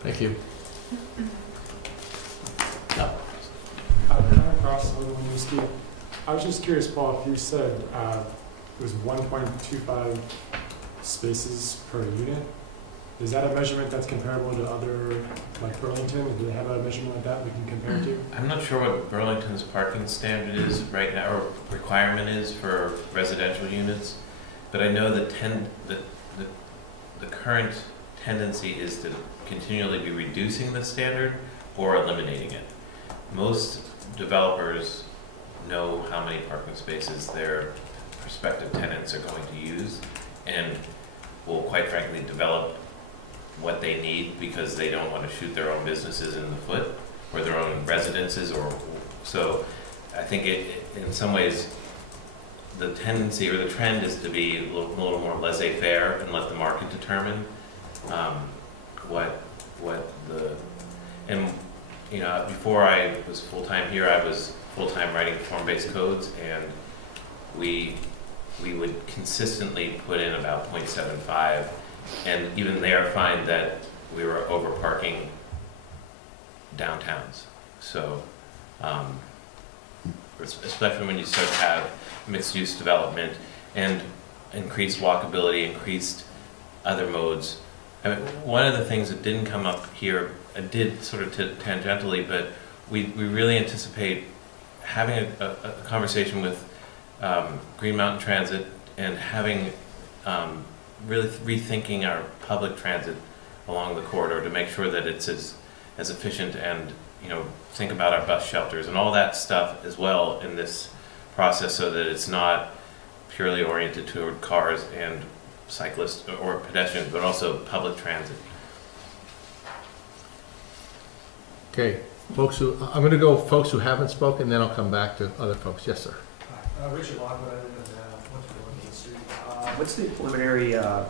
Thank you. Across the Winooski. I was just curious, Paul, if you said it was 1.25 spaces per unit, is that a measurement that's comparable to other, like Burlington? Do they have a measurement like that we can compare to? I'm not sure what Burlington's parking standard is right now, or requirement is for residential units, but I know that the current tendency is to continually be reducing the standard or eliminating it. Most developers know how many parking spaces their prospective tenants are going to use, and will quite frankly develop what they need because they don't want to shoot their own businesses in the foot or their own residences. Or so I think in some ways the tendency or the trend is to be a little more laissez-faire and let the market determine and you know, before I was full-time here, I was full-time writing form-based codes, and we would consistently put in about 0.75, and even there find that we were over-parking downtowns. So, especially when you start to have mixed-use development and increased walkability, increased other modes. I mean, one of the things that didn't come up here, it did sort of tangentially, but we really anticipate having a conversation with Green Mountain Transit and having really rethinking our public transit along the corridor to make sure that it's as efficient, and, you know, think about our bus shelters and all that stuff as well in this process, so that it's not purely oriented toward cars and cyclists or pedestrians, but also public transit. Okay, I'm going to go folks who haven't spoken, then I'll come back to other folks. Yes, sir. Richard Lockwood, I live in Main Street. What's the preliminary, do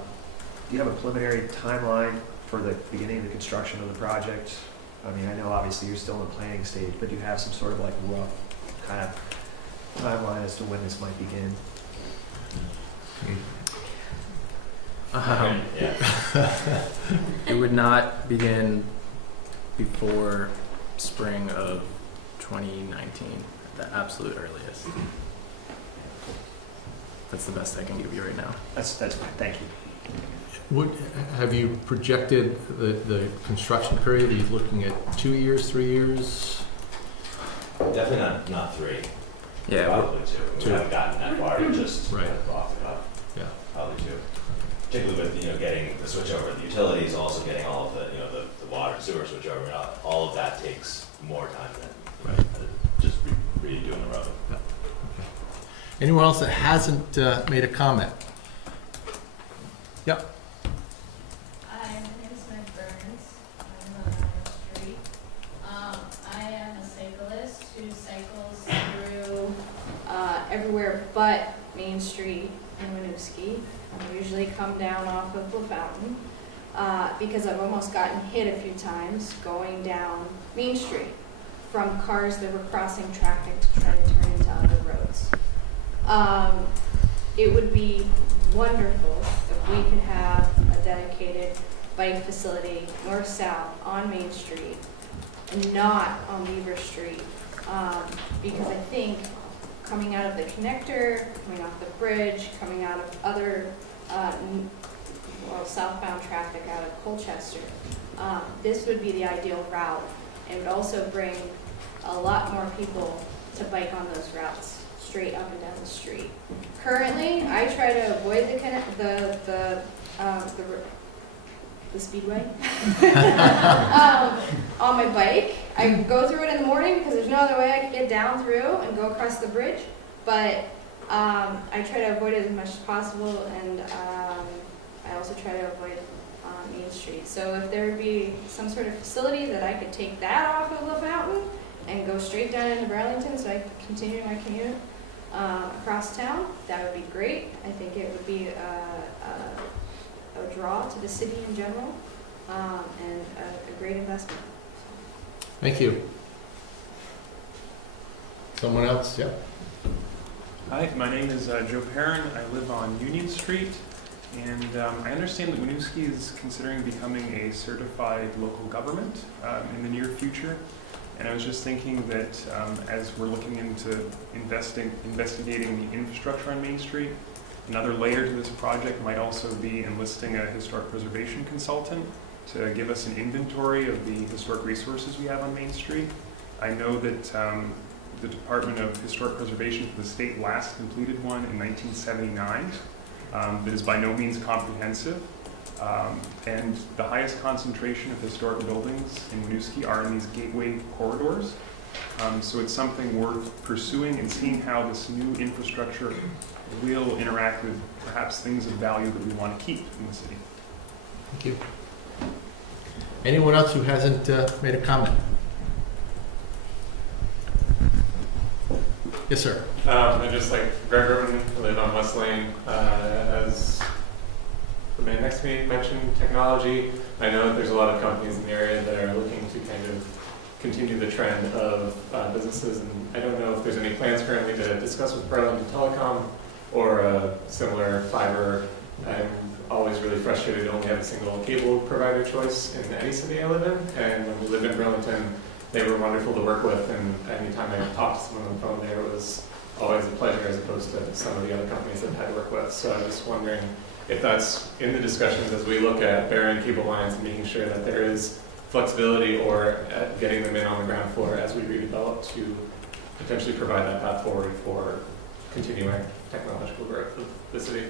you have a preliminary timeline for the beginning of the construction of the project? I mean, I know obviously you're still in the planning stage, but do you have some sort of like rough kind of timeline as to when this might begin? It would not begin before spring of 2019, the absolute earliest. That's the best I can give you right now. That's fine. Thank you. Have you projected the construction period? Are you looking at 2 years, 3 years? Definitely not 3. Yeah, probably 2. We haven't gotten that far, just right off the cuff. Yeah, probably 2. Particularly with, you know, getting the switch over to the utilities, also getting all of the, you know, the water and sewer switch over. All of that takes more time than just redoing the road. Yeah. Okay. Anyone else that hasn't made a comment? Yep. Hi, my name is Meg Burns. I'm on Howard Street. I am a cyclist who cycles through everywhere but Main Street in Winooski. I usually come down off of La Fountain because I've almost gotten hit a few times going down Main Street from cars that were crossing traffic to try to turn into other roads. It would be wonderful if we could have a dedicated bike facility north-south on Main Street and not on Beaver Street, because I think coming out of the connector, coming off the bridge, coming out of other southbound traffic out of Colchester. This would be the ideal route. It would also bring a lot more people to bike on those routes, straight up and down the street. Currently, I try to avoid the speedway on my bike. I go through it in the morning because there's no other way I can get down through and go across the bridge. But I try to avoid it as much as possible, and I also try to avoid Main Street. So if there would be some sort of facility that I could take that off of the fountain and go straight down into Burlington so I could continue my commute across town, that would be great. I think it would be a draw to the city in general, and a great investment. Thank you. Someone else? Yep. Hi, my name is Joe Perrin. I live on Union Street, and I understand that Winooski is considering becoming a certified local government in the near future. And I was just thinking that as we're looking into investigating the infrastructure on Main Street, another layer to this project might also be enlisting a historic preservation consultant to give us an inventory of the historic resources we have on Main Street. I know that the Department of Historic Preservation for the state last completed one in 1979 that is by no means comprehensive. And the highest concentration of historic buildings in Winooski are in these gateway corridors. So it's something worth pursuing and seeing how this new infrastructure will interact with perhaps things of value that we want to keep in the city. Thank you. Anyone else who hasn't made a comment? Yes, sir. I just like Greg Irwin, I live on West Lane. As the man next to me mentioned, technology. I know that there's a lot of companies in the area that are looking to kind of continue the trend of businesses, and I don't know if there's any plans currently to discuss with Burlington Telecom or a similar fiber. I'm always really frustrated to only have a single cable provider choice in any city I live in, and when we lived in Burlington, they were wonderful to work with, and anytime I talked to someone on the phone there, it was always a pleasure as opposed to some of the other companies I've had to work with. So I was wondering if that's in the discussions as we look at burying cable lines and making sure that there is flexibility or getting them in on the ground floor as we redevelop to potentially provide that path forward for continuing technological growth of the city.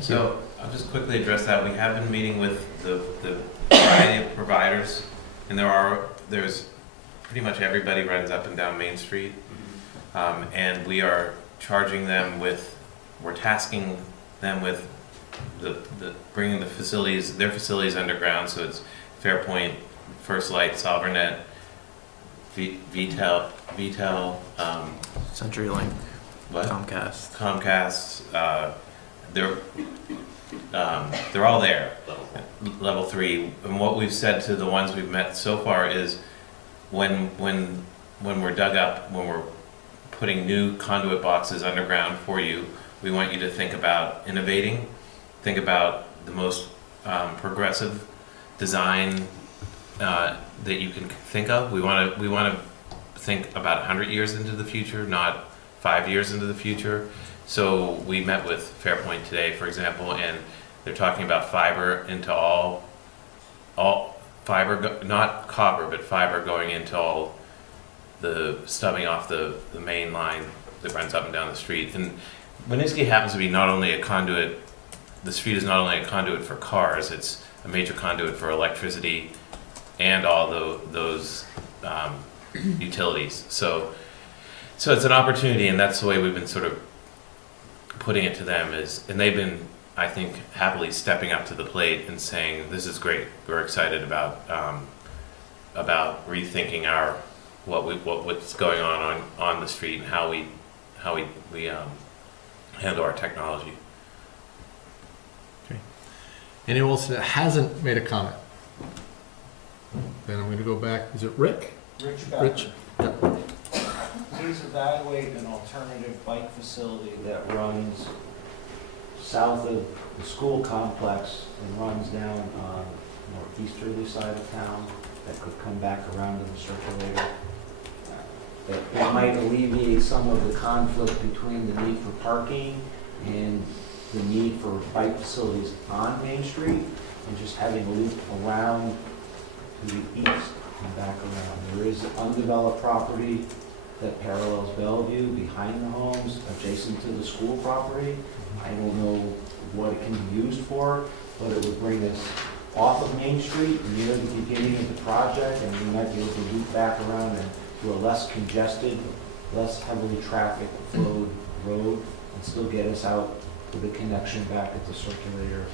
So I'll just quickly address that. We have been meeting with the variety of providers, and there's pretty much everybody runs up and down Main Street, and we are charging them with, we're tasking them with bringing their facilities underground. So it's Fairpoint, First Light, Sovereignnet, VTEL, CenturyLink, what? Comcast. They're all there, level 3. And what we've said to the ones we've met so far is when we're dug up, when we're putting new conduit boxes underground for you, we want you to think about innovating, think about the most progressive design that you can think of. We want to think about 100 years into the future, not 5 years into the future. So we met with Fairpoint today, for example, and they're talking about fiber into all fiber, not copper, but fiber going into all the stubbing off the main line that runs up and down the street. And Winooski happens to be not only a conduit, the street is not only a conduit for cars, it's a major conduit for electricity and all those utilities. So it's an opportunity, and that's the way we've been sort of putting it to them and they've been, I think, happily stepping up to the plate and saying, this is great. We're excited about rethinking what's going on the street and how we handle our technology. Okay. Anyone else that hasn't made a comment? Then I'm going to go back. Is it Rick? Rich. Yeah. Please evaluate an alternative bike facility that runs south of the school complex and runs down on the northeasterly side of town that could come back around to the circulator. It might alleviate some of the conflict between the need for parking and the need for bike facilities on Main Street, and just having a loop around to the east and back around. There is undeveloped property that parallels Bellevue behind the homes, adjacent to the school property. I don't know what it can be used for, but it would bring us off of Main Street near the beginning of the project, and we might be able to loop back around and to a less congested, less heavily traffic flowed road, and still get us out with a connection back at the circulator.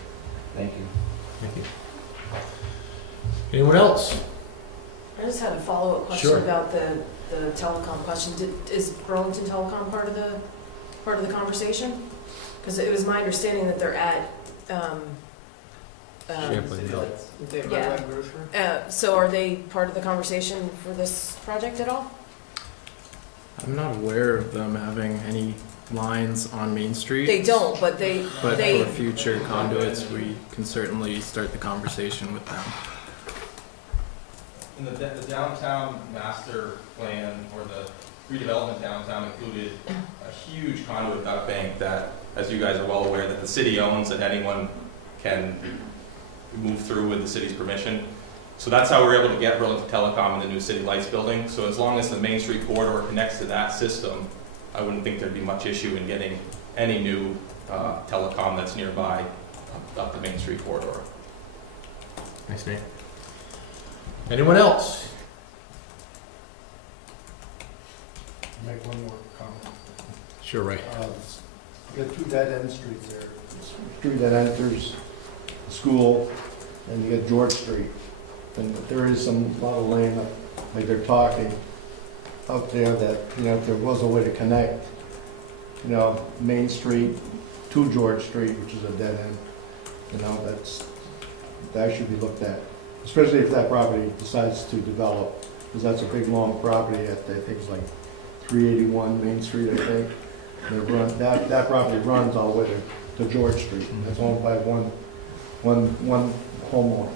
Thank you. Thank you. Anyone else? I just had a follow-up question Sure. about the telecom question. Is Burlington Telecom part of the conversation? Because it was my understanding that they're at Champlain Hill. yeah. So are they part of the conversation for this project at all? I'm not aware of them having any lines on Main Street. They don't, but But for future conduits, we can certainly start the conversation with them. In the downtown master plan, or the redevelopment downtown, included a huge conduit duct bank that, as you guys are well aware, that the city owns and anyone can move through with the city's permission. So that's how we're able to get Burlington Telecom in the new City Lights building. So as long as the Main Street corridor connects to that system, I wouldn't think there'd be much issue in getting any new telecom that's nearby up the Main Street corridor. Thanks, Nate. Anyone else? Make one more comment. Sure, Ray. You got two dead-end streets there. Street that enters the school, and you got George Street. And there is some lot of lane, like they're talking out there, that, you know, if there was a way to connect, you know, Main Street to George Street, which is a dead end, you know, that should be looked at. Especially if that property decides to develop, because that's a big, long property at, I think it's like 381 Main Street, I think. And that property runs all the way to George Street. That's owned by one homeowner.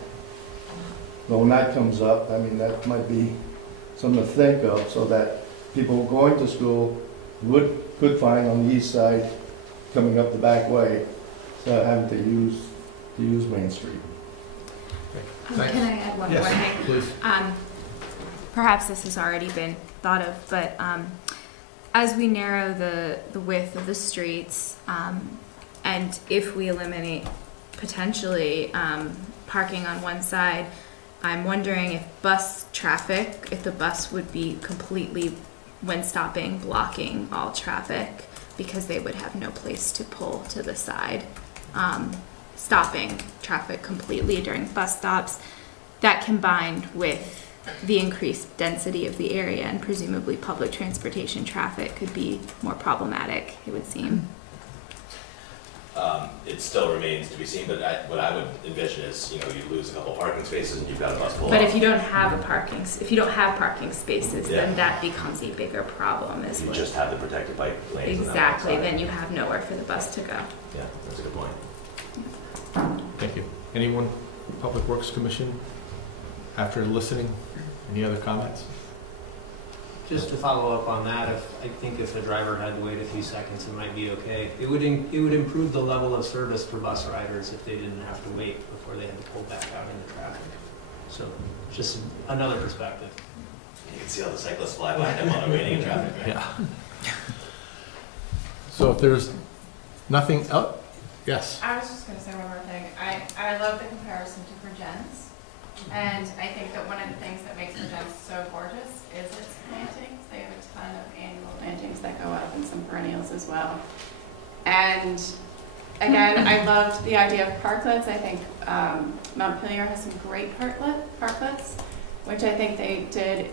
So when that comes up, I mean, that might be something to think of, so that people going to school could find on the east side, coming up the back way, instead of having to use Main Street. Can I add one more thing? Please. Perhaps this has already been thought of, but as we narrow the width of the streets, and if we eliminate potentially parking on one side, I'm wondering if bus traffic, if the bus would be completely, when stopping, blocking all traffic, because they would have no place to pull to the side. Stopping traffic completely during bus stops, that combined with the increased density of the area and presumably public transportation traffic could be more problematic, it would seem. It still remains to be seen, but what I would envision is, you know, you lose a couple parking spaces and you've got a bus pull. But if you don't have parking spaces, then that becomes a bigger problem as well. You just have the protected bike lanes. Exactly, then you have nowhere for the bus to go. Yeah, that's a good point. Thank you. Anyone, Public Works Commission, after listening, any other comments? Just to follow up on that, I think if the driver had to wait a few seconds, it might be okay. It would improve the level of service for bus riders if they didn't have to wait before they had to pull back out into traffic. So, just another perspective. You can see all the cyclists fly by them while they're waiting in traffic, right? Yeah. So if there's nothing else, yes. I was just going to say one more thing. I love the comparison to Virgins. And I think that one of the things that makes Virgins so gorgeous is its plantings. They have a ton of annual plantings that go up and some perennials as well. And again, I loved the idea of parklets. I think Montpelier has some great parklets, which I think they did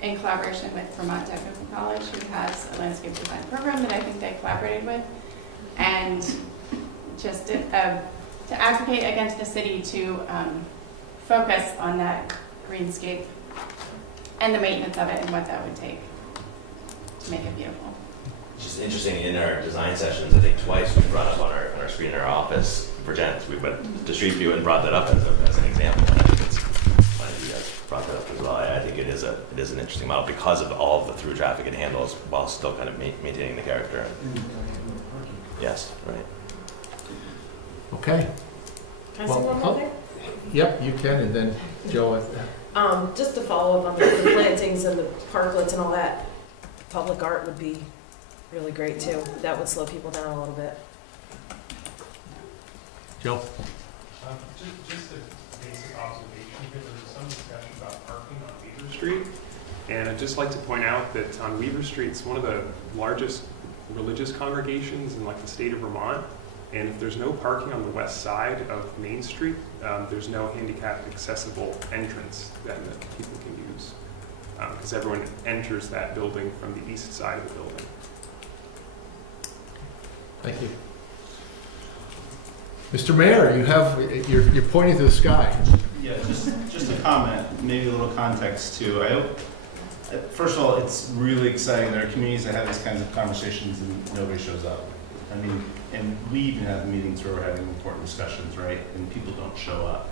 in collaboration with Vermont Technical College, who has a landscape design program that I think they collaborated with. And just to advocate again to the city to focus on that greenscape and the maintenance of it and what that would take to make it beautiful. It's just interesting, in our design sessions, I think twice we brought up on our screen in our office Virgins. We went to Street View and brought that up as an example. And I think it's one of you guys brought that up as well. I think it is an interesting model because of all of the through traffic it handles while still kind of maintaining the character. Yes, right. Okay. Can I say one more thing? Yep, you can, and then Joe. Just to follow up on the plantings and the parklets and all that, public art would be really great too. That would slow people down a little bit. Joe? Just a basic observation here, there was some discussion about parking on Weaver Street. And I'd just like to point out that on Weaver Street, it's one of the largest religious congregations in like the state of Vermont. And if there's no parking on the west side of Main Street, there's no handicapped accessible entrance that people can use. Because everyone enters that building from the east side of the building. Thank you. Mr. Mayor, you're pointing to the sky. Yeah, just a comment, maybe a little context too. First of all, it's really exciting. There are communities that have these kinds of conversations and nobody shows up. I mean, and we even have meetings where we're having important discussions, right? And people don't show up.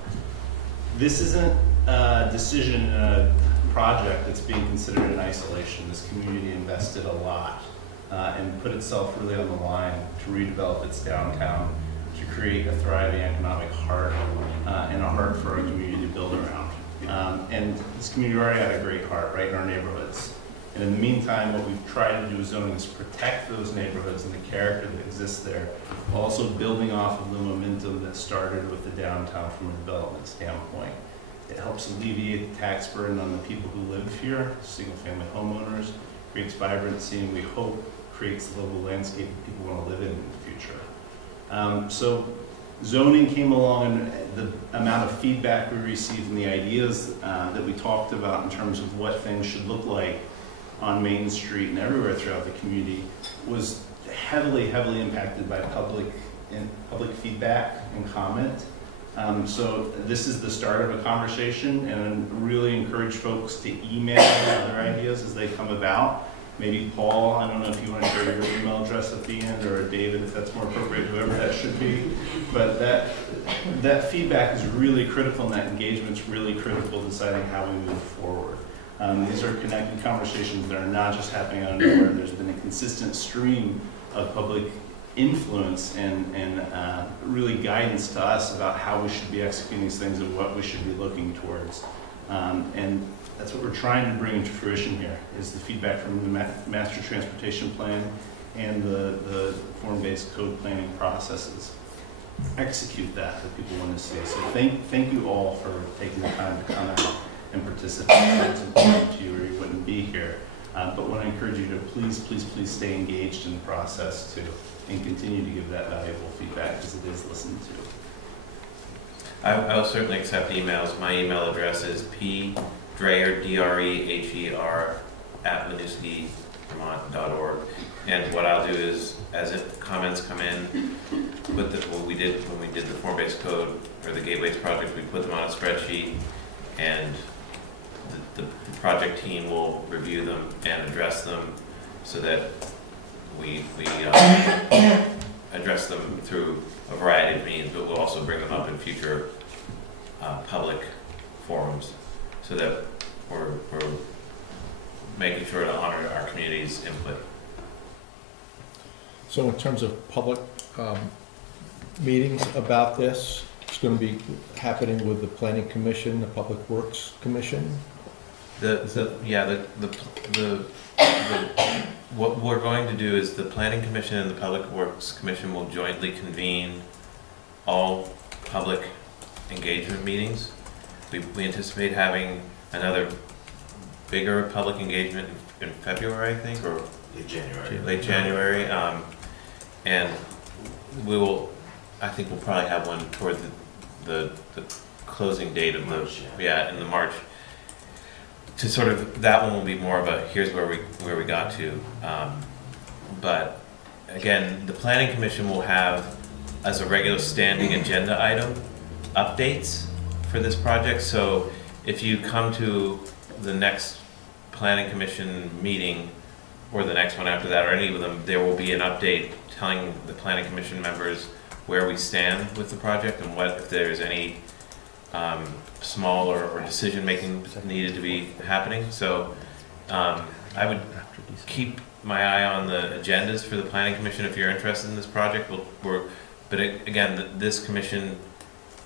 This isn't a decision, a project that's being considered in isolation. This community invested a lot and put itself really on the line to redevelop its downtown, to create a thriving economic heart and a heart for our community to build around. And this community already had a great heart right in our neighborhoods. And in the meantime, what we've tried to do with zoning is protect those neighborhoods and the character that exists there, while also building off of the momentum that started with the downtown from a development standpoint. It helps alleviate the tax burden on the people who live here, single-family homeowners, creates vibrancy, and we hope creates the local landscape that people want to live in the future. So zoning came along, and the amount of feedback we received and the ideas that we talked about in terms of what things should look like on Main Street and everywhere throughout the community was heavily impacted by public feedback and comment. So this is the start of a conversation, and I really encourage folks to email their ideas as they come about. Maybe Paul, I don't know if you want to share your email address at the end, or David, if that's more appropriate, whoever that should be. But that feedback is really critical, and that engagement's really critical in deciding how we move forward. These are connected conversations that are not just happening out of nowhere. There's been a consistent stream of public influence and really guidance to us about how we should be executing these things and what we should be looking towards. And that's what we're trying to bring into fruition here, is the feedback from the Master Transportation Plan and the form-based code planning processes. Execute that people want to see. So thank you all for taking the time to come out and participate. It's important to you, or you wouldn't be here. But want to encourage you to please stay engaged in the process too, and continue to give that valuable feedback, because it is listened to. I'll certainly accept emails. My email address is pdreher, D-R-E-H-E-R, @winooskivermont.org. And what I'll do is, as comments come in, when we did the form-based code or the gateways project, we put them on a spreadsheet, and the project team will review them and address them, so that we address them through a variety of means, but we'll also bring them up in future public forums, so that we're making sure to honor our community's input. So in terms of public meetings about this, it's going to be happening with the Planning Commission, the Public Works Commission? What we're going to do is the Planning Commission and the Public Works Commission will jointly convene all public engagement meetings. We anticipate having another bigger public engagement in February, I think, or late January. And I think we'll probably have one toward the closing date of in the March. To sort of, that one will be more of a, here's where we got to. But again, the Planning Commission will have, as a regular standing agenda item, updates for this project. So if you come to the next Planning Commission meeting, or the next one after that, or any of them, there will be an update telling the Planning Commission members where we stand with the project, and what, if there's any small or decision-making needed to be happening. So I would keep my eye on the agendas for the Planning Commission if you're interested in this project. But again, this commission,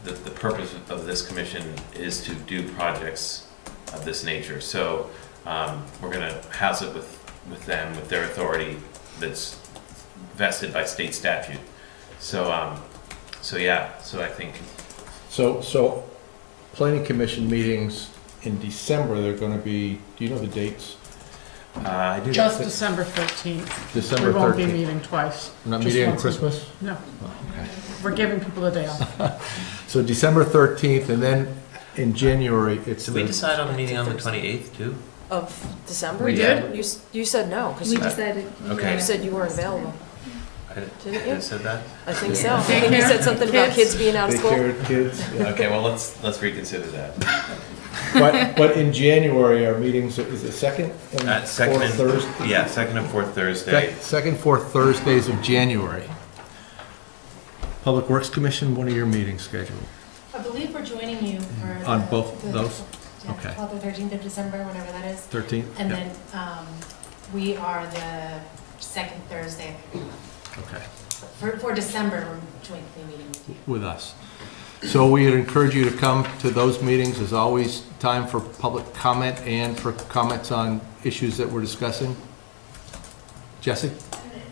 the purpose of this commission is to do projects of this nature. So we're going to house it with them, with their authority that's vested by state statute. So yeah, so I think. So Planning Commission meetings in December, they're gonna be, do you know the dates? I do. Just December 13th. December 13th. We won't be meeting twice. We're not just meeting on once. Christmas? No. Oh, okay. We're giving people a day off. So December 13th, and then in January, it's Did we decide on the meeting on the 28th too? Of December? We did? You said no, because We you decided. Okay. said you weren't available. Didn't you? I said that? I think so. I think you said something about kids being out of school. Daycare kids. Yeah. Okay, well, let's reconsider that. But in January, our meetings, is it second and Second fourth and, Thursday? yeah, second and fourth Thursday. Second, fourth Thursdays of January. Public Works Commission, when are your meetings scheduled? I believe we're joining you for On both those? Yeah, Okay. 12th or 13th of December, whenever that is. 13th? And Yeah. then we are the second Thursday of every month. Okay, For December, we're jointly meeting with you. with us. So we would encourage you to come to those meetings. There's always time for public comment and for comments on issues that we're discussing. Jesse?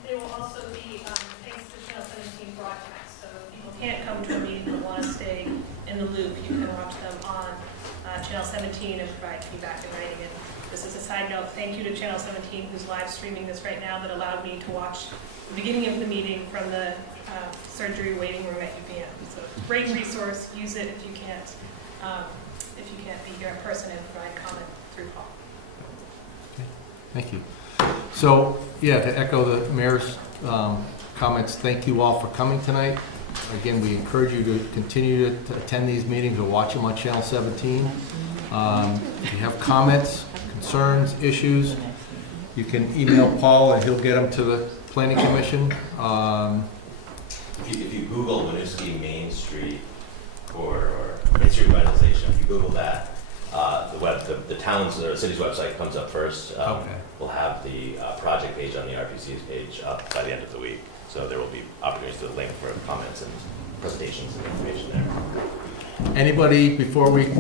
There will also be, thanks to Channel 17 broadcast, so if people can't come to a meeting but want to stay in the loop, you can watch them on Channel 17 and provide feedback in writing. And this is a side note, thank you to Channel 17 who's live streaming this right now that allowed me to watch the beginning of the meeting from the surgery waiting room at UVM. So great resource, use it if you can't be here in person and provide comment through Paul. Thank you. So, yeah, to echo the mayor's comments, thank you all for coming tonight. Again, we encourage you to continue to attend these meetings or watch them on Channel 17. If you have comments, concerns, issues, you can email Paul and he'll get them to the Planning Commission. If you Google Winooski Main Street or Main Street Revitalization, if you Google that, the town's or city's website comes up first. Okay. We'll have the project page on the RPC's page up by the end of the week. So there will be opportunities to link for comments and presentations and information there. Anybody, before we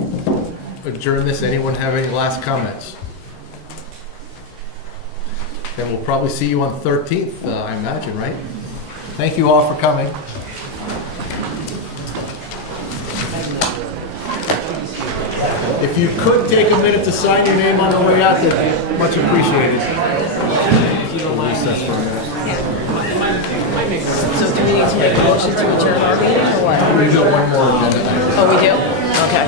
adjourn this, anyone have any last comments? Then we'll probably see you on the 13th, I imagine, right? Thank you all for coming. If you could take a minute to sign your name on the way out, that'd be much appreciated. So do we need to make a motion to adjourn our meeting or what? We've got one more agenda item. Oh, we do? Okay.